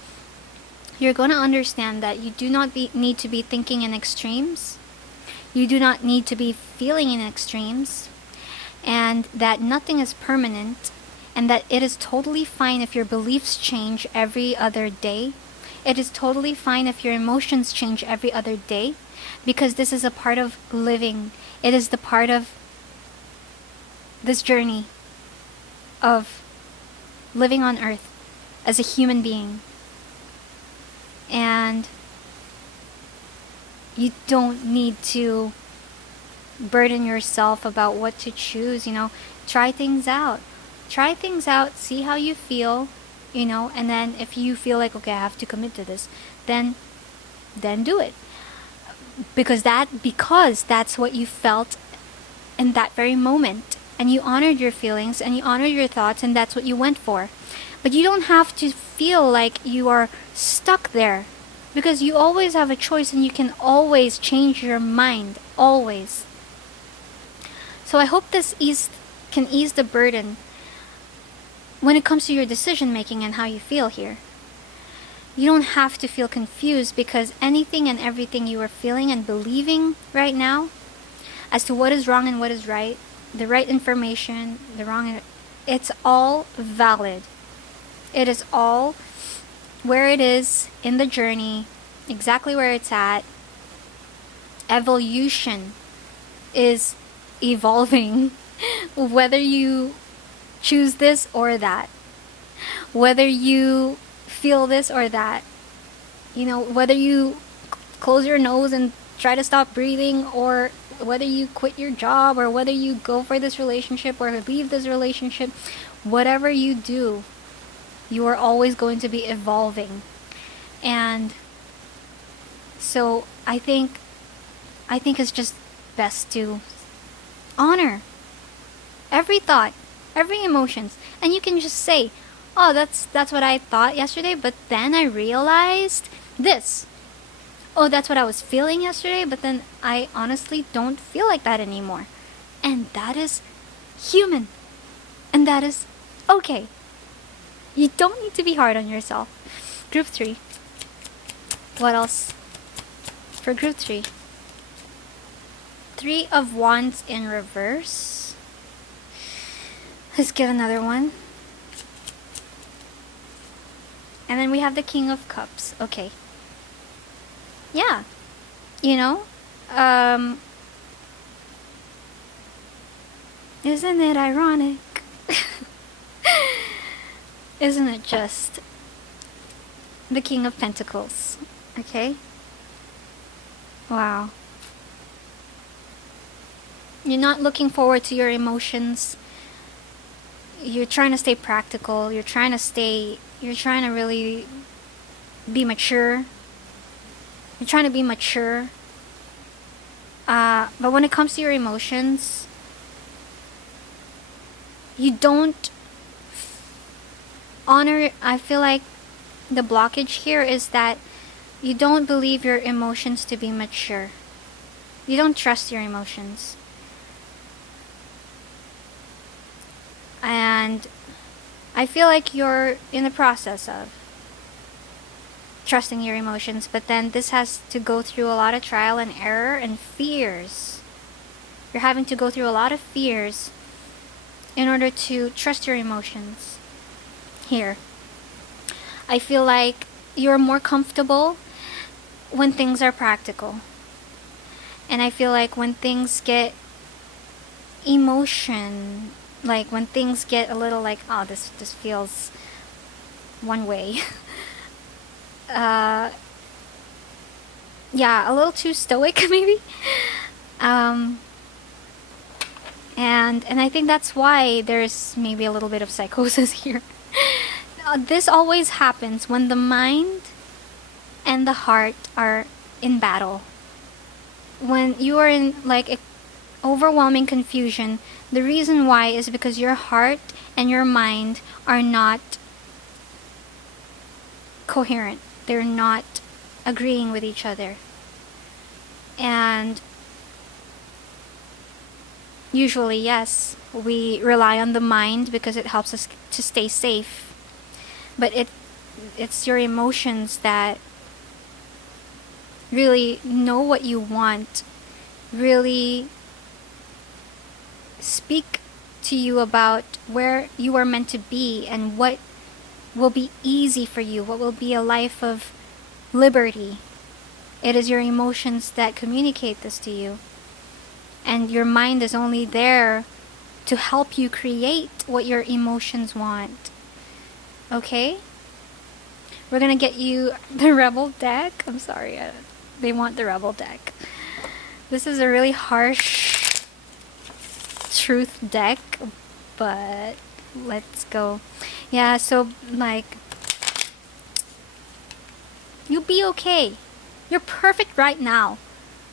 you're going to understand that you do not need to be thinking in extremes. You do not need to be feeling in extremes. And that nothing is permanent. And that it is totally fine if your beliefs change every other day. It is totally fine if your emotions change every other day. Because this is a part of living. It is the part of this journey of living on earth as a human being. And you don't need to burden yourself about what to choose, try things out. Try things out, see how you feel, and then if you feel like, okay, I have to commit to this, then do it. Because that's what you felt in that very moment. And you honored your feelings and you honored your thoughts, and that's what you went for. But you don't have to feel like you are stuck there, because you always have a choice and you can always change your mind, always. So I hope this can ease the burden when it comes to your decision making and how you feel here. You don't have to feel confused, because anything and everything you are feeling and believing right now as to what is wrong and what is right, the right information, the wrong, it's all valid. It is all where it is in the journey, exactly where it's at. Evolution is evolving, whether you choose this or that, whether you feel this or that, whether you close your nose and try to stop breathing, or whether you quit your job, or whether you go for this relationship or leave this relationship, whatever you do, you are always going to be evolving. And so I think it's just best to honor every thought, every emotions, and you can just say, oh, that's what I thought yesterday, but then I realized this. Oh, that's what I was feeling yesterday, but then I honestly don't feel like that anymore. And that is human. And that is okay. You don't need to be hard on yourself. Group 3. What else? For group 3. 3 of Wands in reverse. Let's get another one. And then we have the King of Cups. Okay. Yeah. You know? Isn't it ironic? Isn't it just the King of Pentacles? Okay? Wow. You're not looking forward to your emotions. You're trying to stay practical. You're trying to really be mature. You're trying to be mature. But when it comes to your emotions, you don't honor. I feel like the blockage here is that you don't believe your emotions to be mature. You don't trust your emotions. And I feel like you're in the process of trusting your emotions, but then this has to go through a lot of trial and error and fears. You're having to go through a lot of fears in order to trust your emotions. Here, I feel like you're more comfortable when things are practical. And I feel like when things get emotion, like when things get a little like, oh, this feels one way. Yeah, a little too stoic maybe. And I think that's why there's maybe a little bit of psychosis here. This always happens when the mind and the heart are in battle. When you are in like overwhelming confusion, the reason why is because your heart and your mind are not coherent. They're not agreeing with each other. And usually, yes, we rely on the mind because it helps us to stay safe. But it's your emotions that really know what you want, really speak to you about where you are meant to be and what will be easy for you, what will be a life of liberty. It is your emotions that communicate this to you. And your mind is only there to help you create what your emotions want. Okay? We're gonna get you the Rebel deck. I'm sorry, they want the Rebel deck. This is a really harsh truth deck, but let's go. Yeah, so like, you'll be okay. You're perfect right now.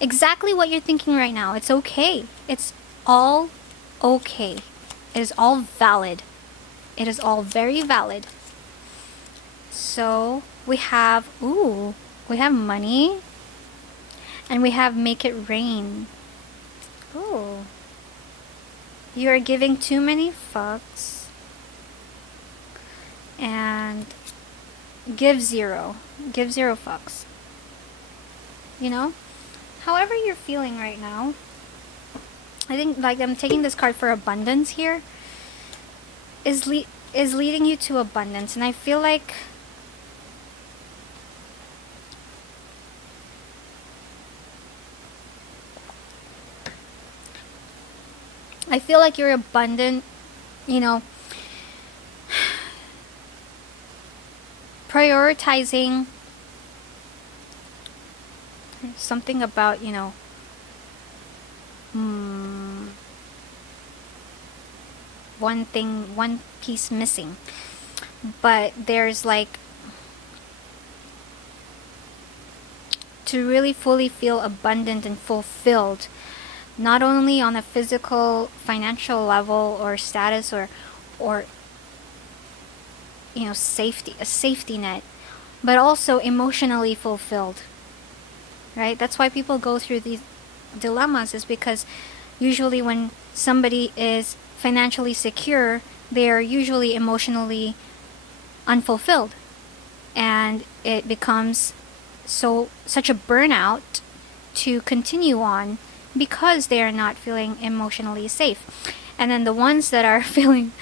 Exactly what you're thinking right now. It's okay. It's all okay. It is all valid. It is all very valid. So we have, we have money. And we have make it rain. Ooh. You are giving too many fucks. And give zero. Give zero fucks. You know? However you're feeling right now. I think like I'm taking this card for abundance here. Is leading you to abundance. And I feel like you're abundant, you know, prioritizing something about, you know, one piece missing. But there's like, to really fully feel abundant and fulfilled, not only on a physical, financial level or status or you know, safety, a safety net, but also emotionally fulfilled. Right? That's why people go through these dilemmas, is because usually when somebody is financially secure, they are usually emotionally unfulfilled. And it becomes such a burnout to continue on because they are not feeling emotionally safe. And then the ones that are feeling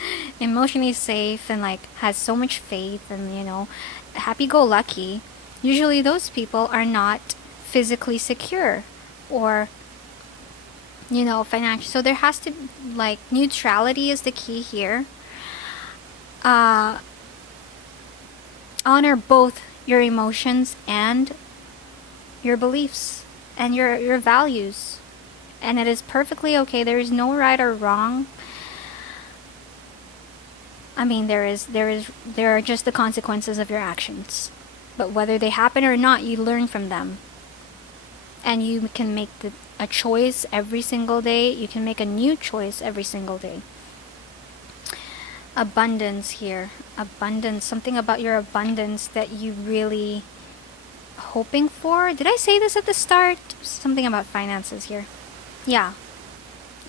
emotionally safe and like has so much faith and, you know, happy-go-lucky, usually those people are not physically secure or, you know, financial. So there has to, like, neutrality is the key here. Honor both your emotions and your beliefs and your values, and it is perfectly okay. There is no right or wrong. I mean, there are just the consequences of your actions, but whether they happen or not, you learn from them, and you can make a choice every single day. You can make a new choice every single day. Abundance here. Abundance. Something about your abundance that you really hoping for. Did I say this at the start? Something about finances here. Yeah.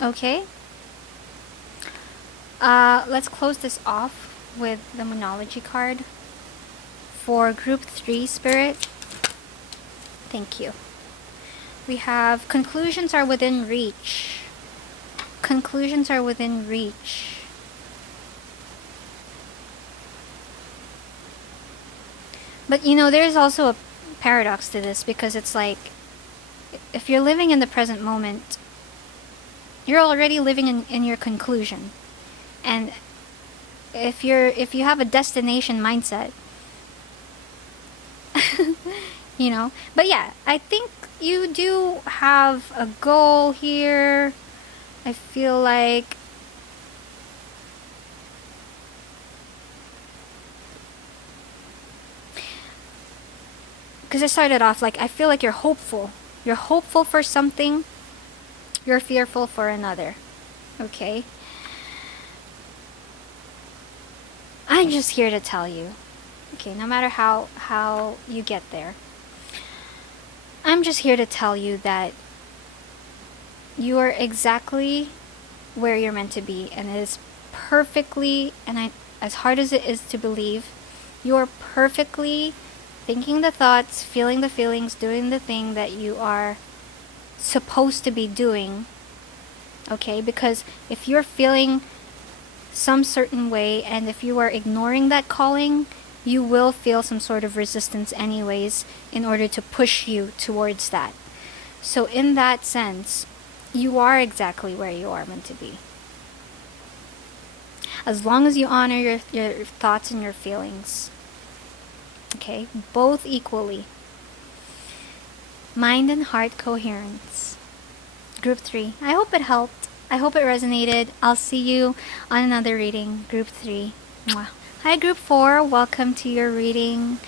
Okay. Let's close this off with the Monology card for Group 3 Spirit. Thank you. We have conclusions are within reach. Conclusions are within reach. But you know, there's also a paradox to this, because it's like, if you're living in the present moment, you're already living in your conclusion. And if you have a destination mindset, you know. But yeah, I think you do have a goal here. I feel like because I started off like, I feel like you're hopeful. You're hopeful for something. You're fearful for another. Okay? I'm just here to tell you. Okay, no matter how you get there. I'm just here to tell you that you are exactly where you're meant to be, and it is perfectly, and as hard as it is to believe, you are perfectly thinking the thoughts, feeling the feelings, doing the thing that you are supposed to be doing. Okay? Because if you're feeling some certain way, and if you are ignoring that calling, you will feel some sort of resistance anyways in order to push you towards that. So in that sense, you are exactly where you are meant to be. As long as you honor your thoughts and your feelings. Okay? Both equally. Mind and heart coherence. Group 3. I hope it helped. I hope it resonated. I'll see you on another reading. Group 3. Mwah. Hi, Group 4. Welcome to your reading.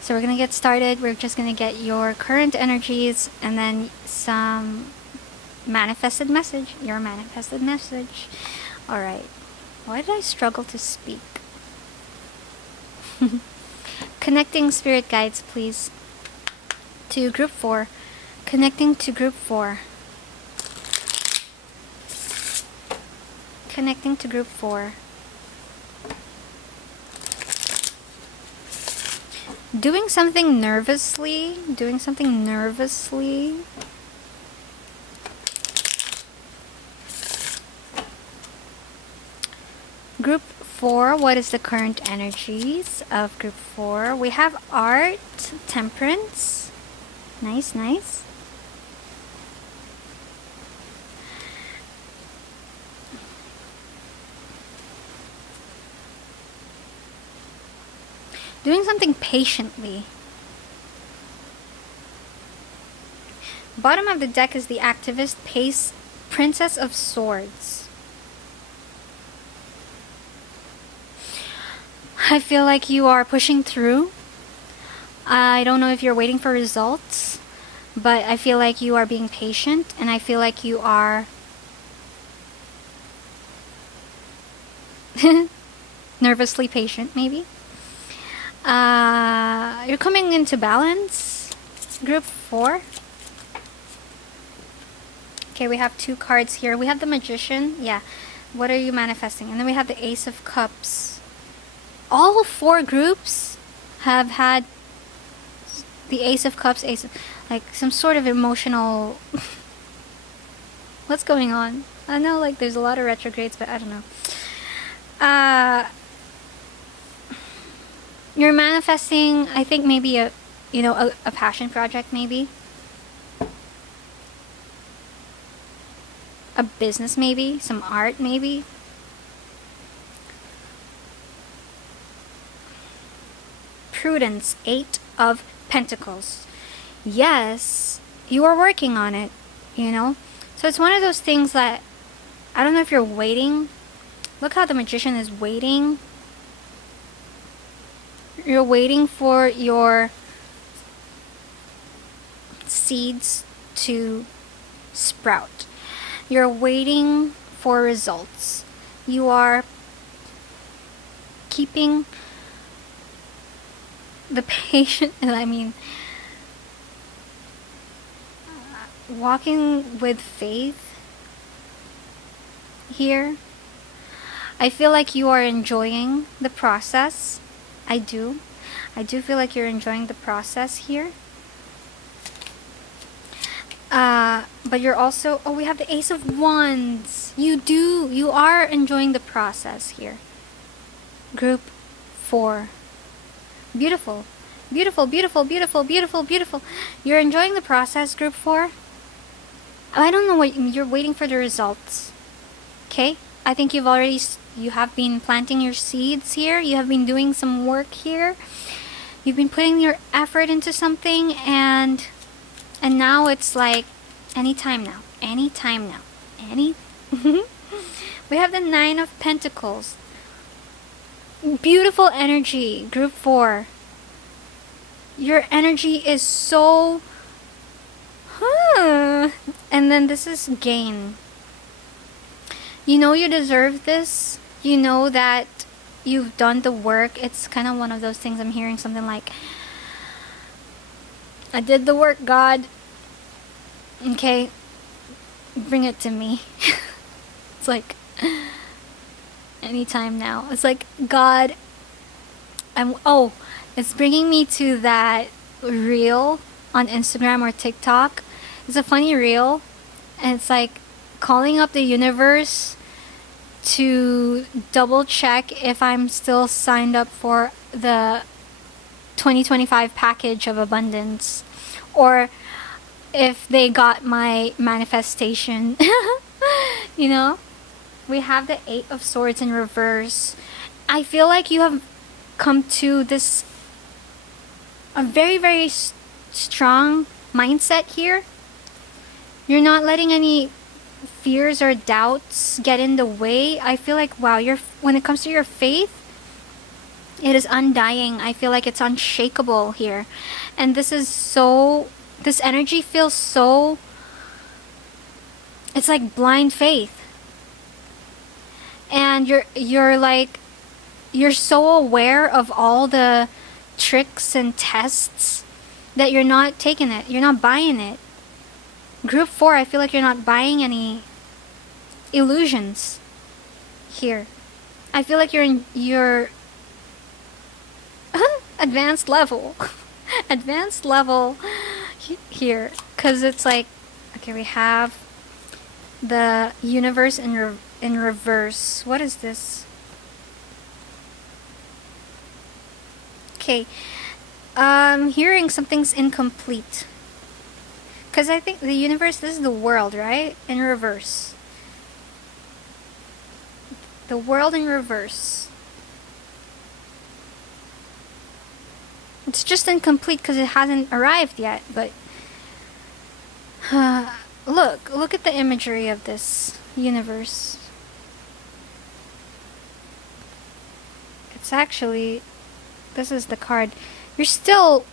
So we're going to get started. We're just going to get your current energies and then some manifested message. Your manifested message. Alright. Why did I struggle to speak? Connecting spirit guides, please. To Group 4. Connecting to Group 4. Connecting to Group 4. Doing something nervously. Doing something nervously. Group 4, what is the current energies of Group 4? We have art, temperance. Nice, nice. Doing something patiently. Bottom of the deck is the activist, pace, Princess of Swords. I feel like you are pushing through. I don't know if you're waiting for results, but I feel like you are being patient, and I feel like you are nervously patient, maybe. You're coming into balance. Group 4. Okay, we have 2 cards here. We have the Magician. Yeah. What are you manifesting? And then we have the Ace of Cups. All 4 groups have had the Ace of Cups, like some sort of emotional... What's going on? I know, like, there's a lot of retrogrades, but I don't know. You're manifesting, I think, maybe a passion project, maybe a business, maybe some art, maybe. Prudence, 8 of Pentacles. Yes, you are working on it, so it's one of those things that I don't know if you're waiting. Look how the Magician is waiting. You're waiting for your seeds to sprout. You're waiting for results. You are keeping the patient, walking with faith here. I feel like you are enjoying the process. I do feel like you're enjoying the process here. But you're also, we have the Ace of Wands. You are enjoying the process here. Group 4. Beautiful. Beautiful, beautiful, beautiful, beautiful, beautiful. You're enjoying the process, Group 4. I don't know what you're waiting for the results. Okay? I think you have been planting your seeds here. You have been doing some work here. You've been putting your effort into something, and now it's like anytime now. We have the 9 of Pentacles. Beautiful energy, Group 4. Your energy is so... And then this is gain. You know you deserve this. You know that you've done the work. It's kind of one of those things. I'm hearing something like, I did the work, God. Okay, bring it to me. It's like anytime now. It's like, God, it's bringing me to that reel on Instagram or TikTok. It's a funny reel, and it's like calling up the universe to double check if I'm still signed up for the 2025 package of abundance, or if they got my manifestation. We have the 8 of Swords in reverse. I feel like you have come to this a very, very strong mindset here. You're not letting any fears or doubts get in the way. I feel like, wow, when it comes to your faith, it is undying. I feel like it's unshakable here. And this energy feels so, it's like blind faith. And you're so aware of all the tricks and tests that you're not taking it. You're not buying it. Group 4, I feel like you're not buying any illusions here. I feel like you're in your advanced level. Advanced level here. Because it's like, okay, we have the universe in reverse. What is this? Okay. Hearing something's incomplete. Because I think the universe, this is the world, right? In reverse. The world in reverse. It's just incomplete because it hasn't arrived yet, but... look at the imagery of this universe. It's actually... This is the card. You're still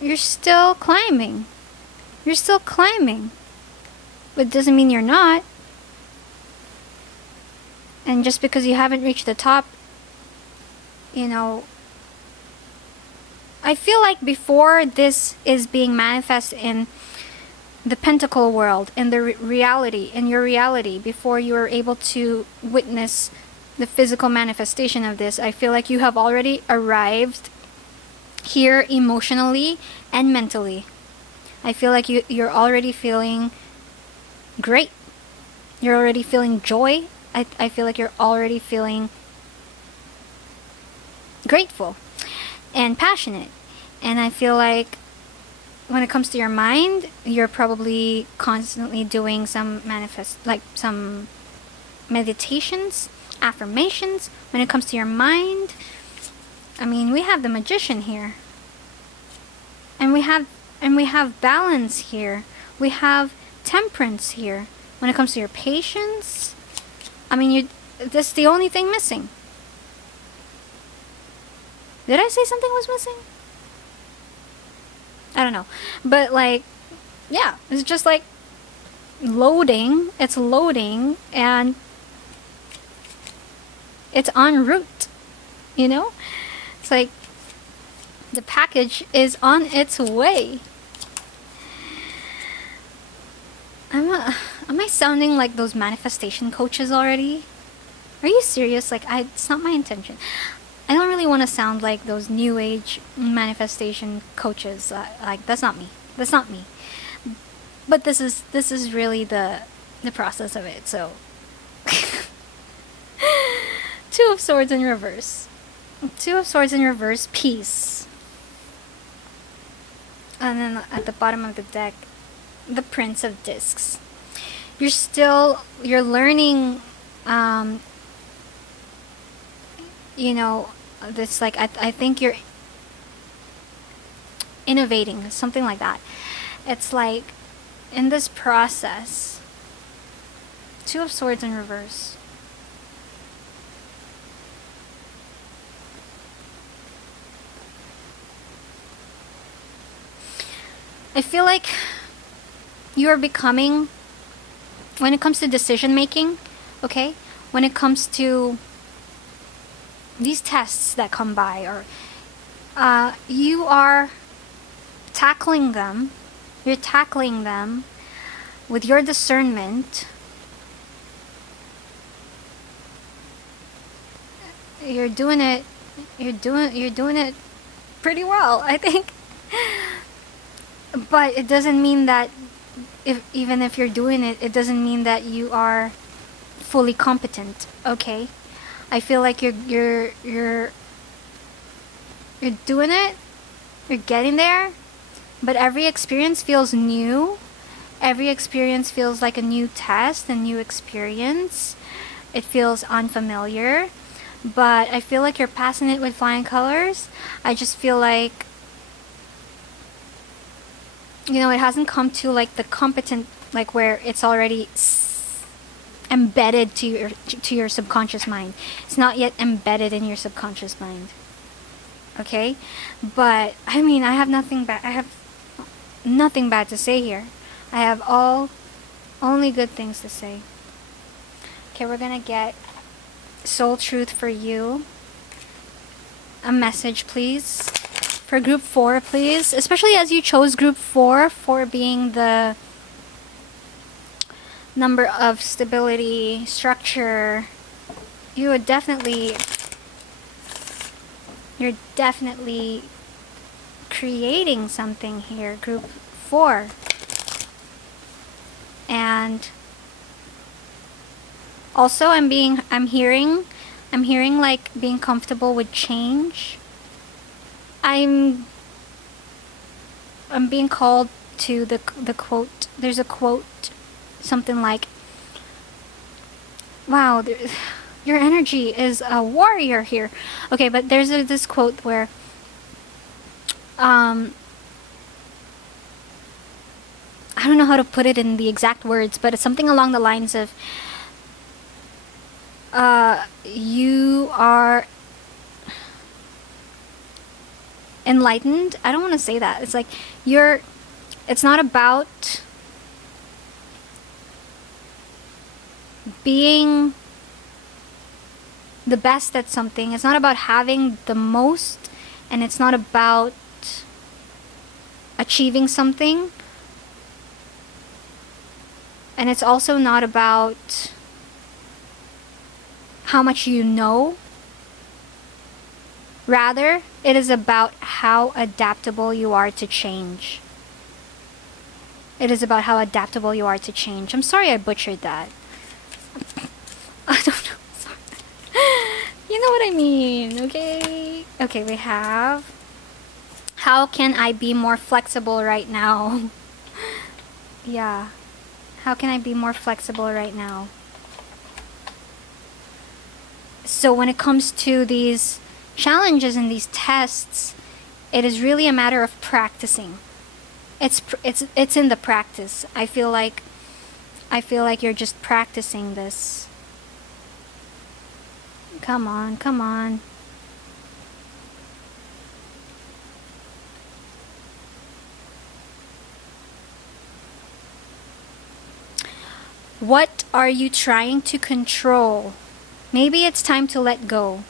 climbing. You're still climbing. But it doesn't mean you're not. And just because you haven't reached the top, I feel like before this is being manifest in the pentacle world, in the reality, in your reality, before you are able to witness the physical manifestation of this, I feel like you have already arrived here emotionally and mentally. I feel like you're already feeling great. You're already feeling joy I feel like you're already feeling grateful and passionate. And I feel like when it comes to your mind, you're probably constantly doing some some meditations, affirmations. When it comes to your mind, I mean, we have the Magician here. And we have balance here. We have temperance here. When it comes to your patience, I mean, that's the only thing missing. Did I say something was missing? I don't know. But like, yeah, it's just like loading. It's loading and it's en route. You know? It's like the package is on its way. Am I sounding like those manifestation coaches already? Are you serious? Like, it's not my intention. I don't really want to sound like those new age manifestation coaches. Like, that's not me. That's not me. But this is really the process of it. So, Two of Swords in reverse. Two of Swords in reverse, peace. And then at the bottom of the deck, the Prince of Discs. You're learning, you know, this, like, I think you're innovating, something like that. It's like, in this process, Two of Swords in reverse. I feel like you are becoming, when it comes to decision making, okay, when it comes to these tests that come by, or you are tackling them, you're tackling them with your discernment. You're doing it pretty well, I think. But it doesn't mean that even if you're doing it, it doesn't mean that you are fully competent. Okay, I feel like you're doing it. You're getting there. But every experience feels new. Every experience feels like a new test, a new experience. It feels unfamiliar. But I feel like you're passing it with flying colors. I just feel like, you know, it hasn't come to like the competent, like where it's already embedded to your subconscious mind. It's not yet embedded in your subconscious mind. Okay? But I mean, I have nothing bad to say here. I have only good things to say. Okay, we're gonna get Soul Truth for you. A message, please. For group 4, please. Especially as you chose group 4, 4 being the number of stability, structure. You're definitely creating something here, group 4. And also I'm hearing like being comfortable with change. I'm being called to the quote. There's a quote, something like, wow, your energy is a warrior here. Okay, but there's this quote where I don't know how to put it in the exact words, but it's something along the lines of you are enlightened. I don't want to say that. It's like it's not about being the best at something. It's not about having the most, and it's not about achieving something. And it's also not about how much you know. Rather, it is about how adaptable you are to change. It is about how adaptable you are to change. I'm sorry I butchered that. I don't know what I mean, okay? Okay, we have, how can I be more flexible right now? Yeah. How can I be more flexible right now? So when it comes to these challenges and these tests, it is really a matter of practicing. It's in the practice. I feel like you're just practicing this. Come on, come on. What are you trying to control? Maybe it's time to let go.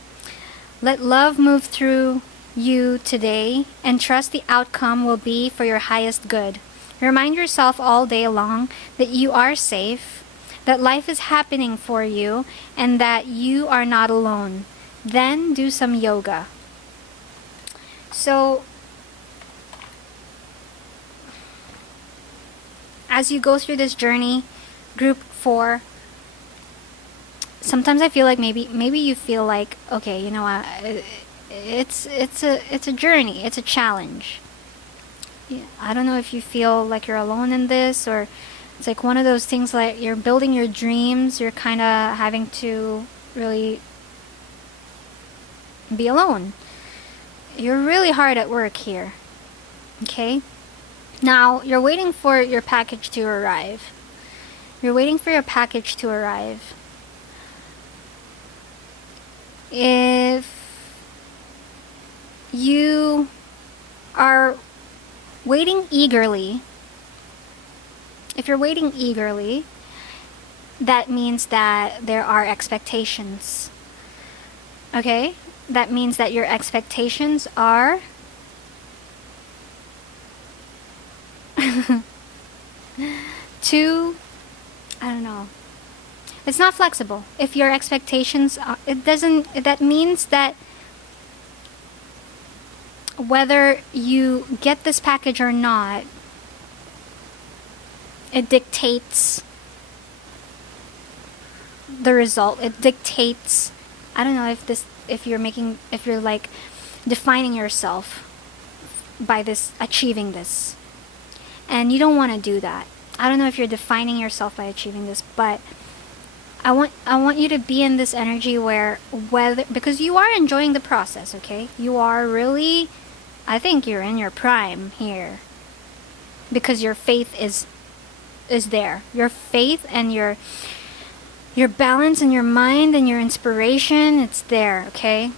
Let love move through you today and trust the outcome will be for your highest good. Remind yourself all day long that you are safe, that life is happening for you, and that you are not alone. Then do some yoga. So, as you go through this journey, group 4, sometimes I feel like maybe you feel like, okay, you know what, it's a journey, it's a challenge. Yeah, I don't know if you feel like you're alone in this, or it's like one of those things like you're building your dreams, you're kind of having to really be alone. You're really hard at work here. Okay? Now, you're waiting for your package to arrive. You're waiting for your package to arrive. If you are waiting eagerly, if you're waiting eagerly, that means that there are expectations. Okay? That means that your expectations are too, I don't know. It's not flexible. If your expectations are, that means that whether you get this package or not, it dictates the result. It dictates, I don't know if you're like defining yourself by this, achieving this. And you don't want to do that. I don't know if you're defining yourself by achieving this, but I want you to be in this energy where, because you are enjoying the process, okay? You are really, I think you're in your prime here. Because your faith is there. Your faith and your balance and your mind and your inspiration, it's there, okay?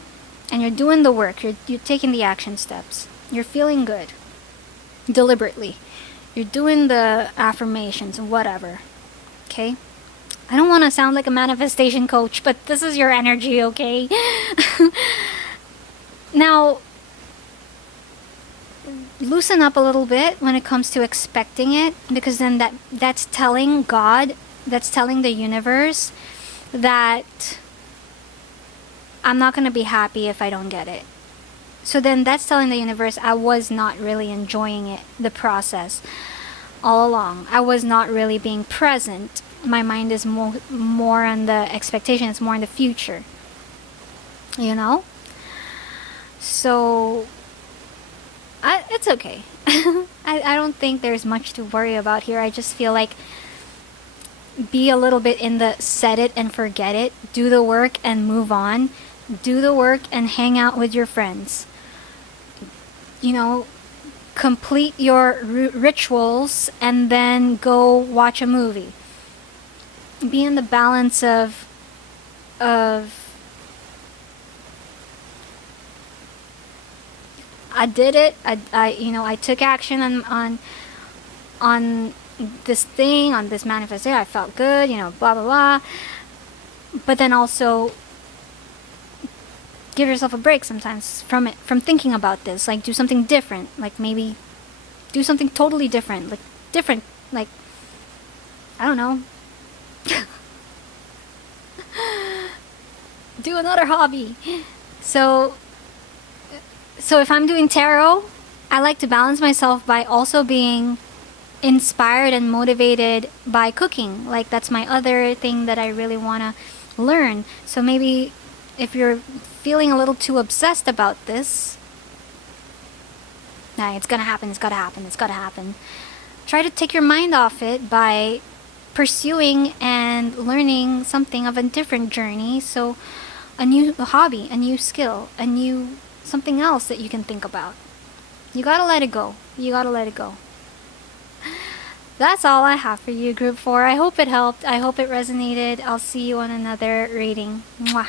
And you're doing the work. You're taking the action steps. You're feeling good. Deliberately. You're doing the affirmations and whatever. Okay? I don't want to sound like a manifestation coach, but this is your energy, okay? Now, loosen up a little bit when it comes to expecting it, because then that's telling God, that's telling the universe that I'm not going to be happy if I don't get it. So then that's telling the universe I was not really enjoying it, the process, all along. I was not really being present. My mind is more on the expectation. It's more in the future. You know? So, it's okay. I don't think there's much to worry about here. I just feel like be a little bit in the set it and forget it. Do the work and move on. Do the work and hang out with your friends. You know, complete your rituals and then go watch a movie. Be in the balance of I did it. I took action on this thing, on this manifestation. I felt good, blah blah blah. But then also give yourself a break sometimes from thinking about this. Like, do something different. Like, maybe do something totally different. Like, I don't know. Do another hobby. So if I'm doing tarot, I like to balance myself by also being inspired and motivated by cooking. Like, that's my other thing that I really want to learn. So maybe if you're feeling a little too obsessed about this, nah, it's gonna happen, it's gotta happen, it's gotta happen. Try to take your mind off it by pursuing and learning something of a different journey. So a new hobby, a new skill, a new something else that you can think about. You gotta let it go. You gotta let it go. That's all I have for you, Group 4. I hope it helped. I hope it resonated. I'll see you on another reading. Mwah.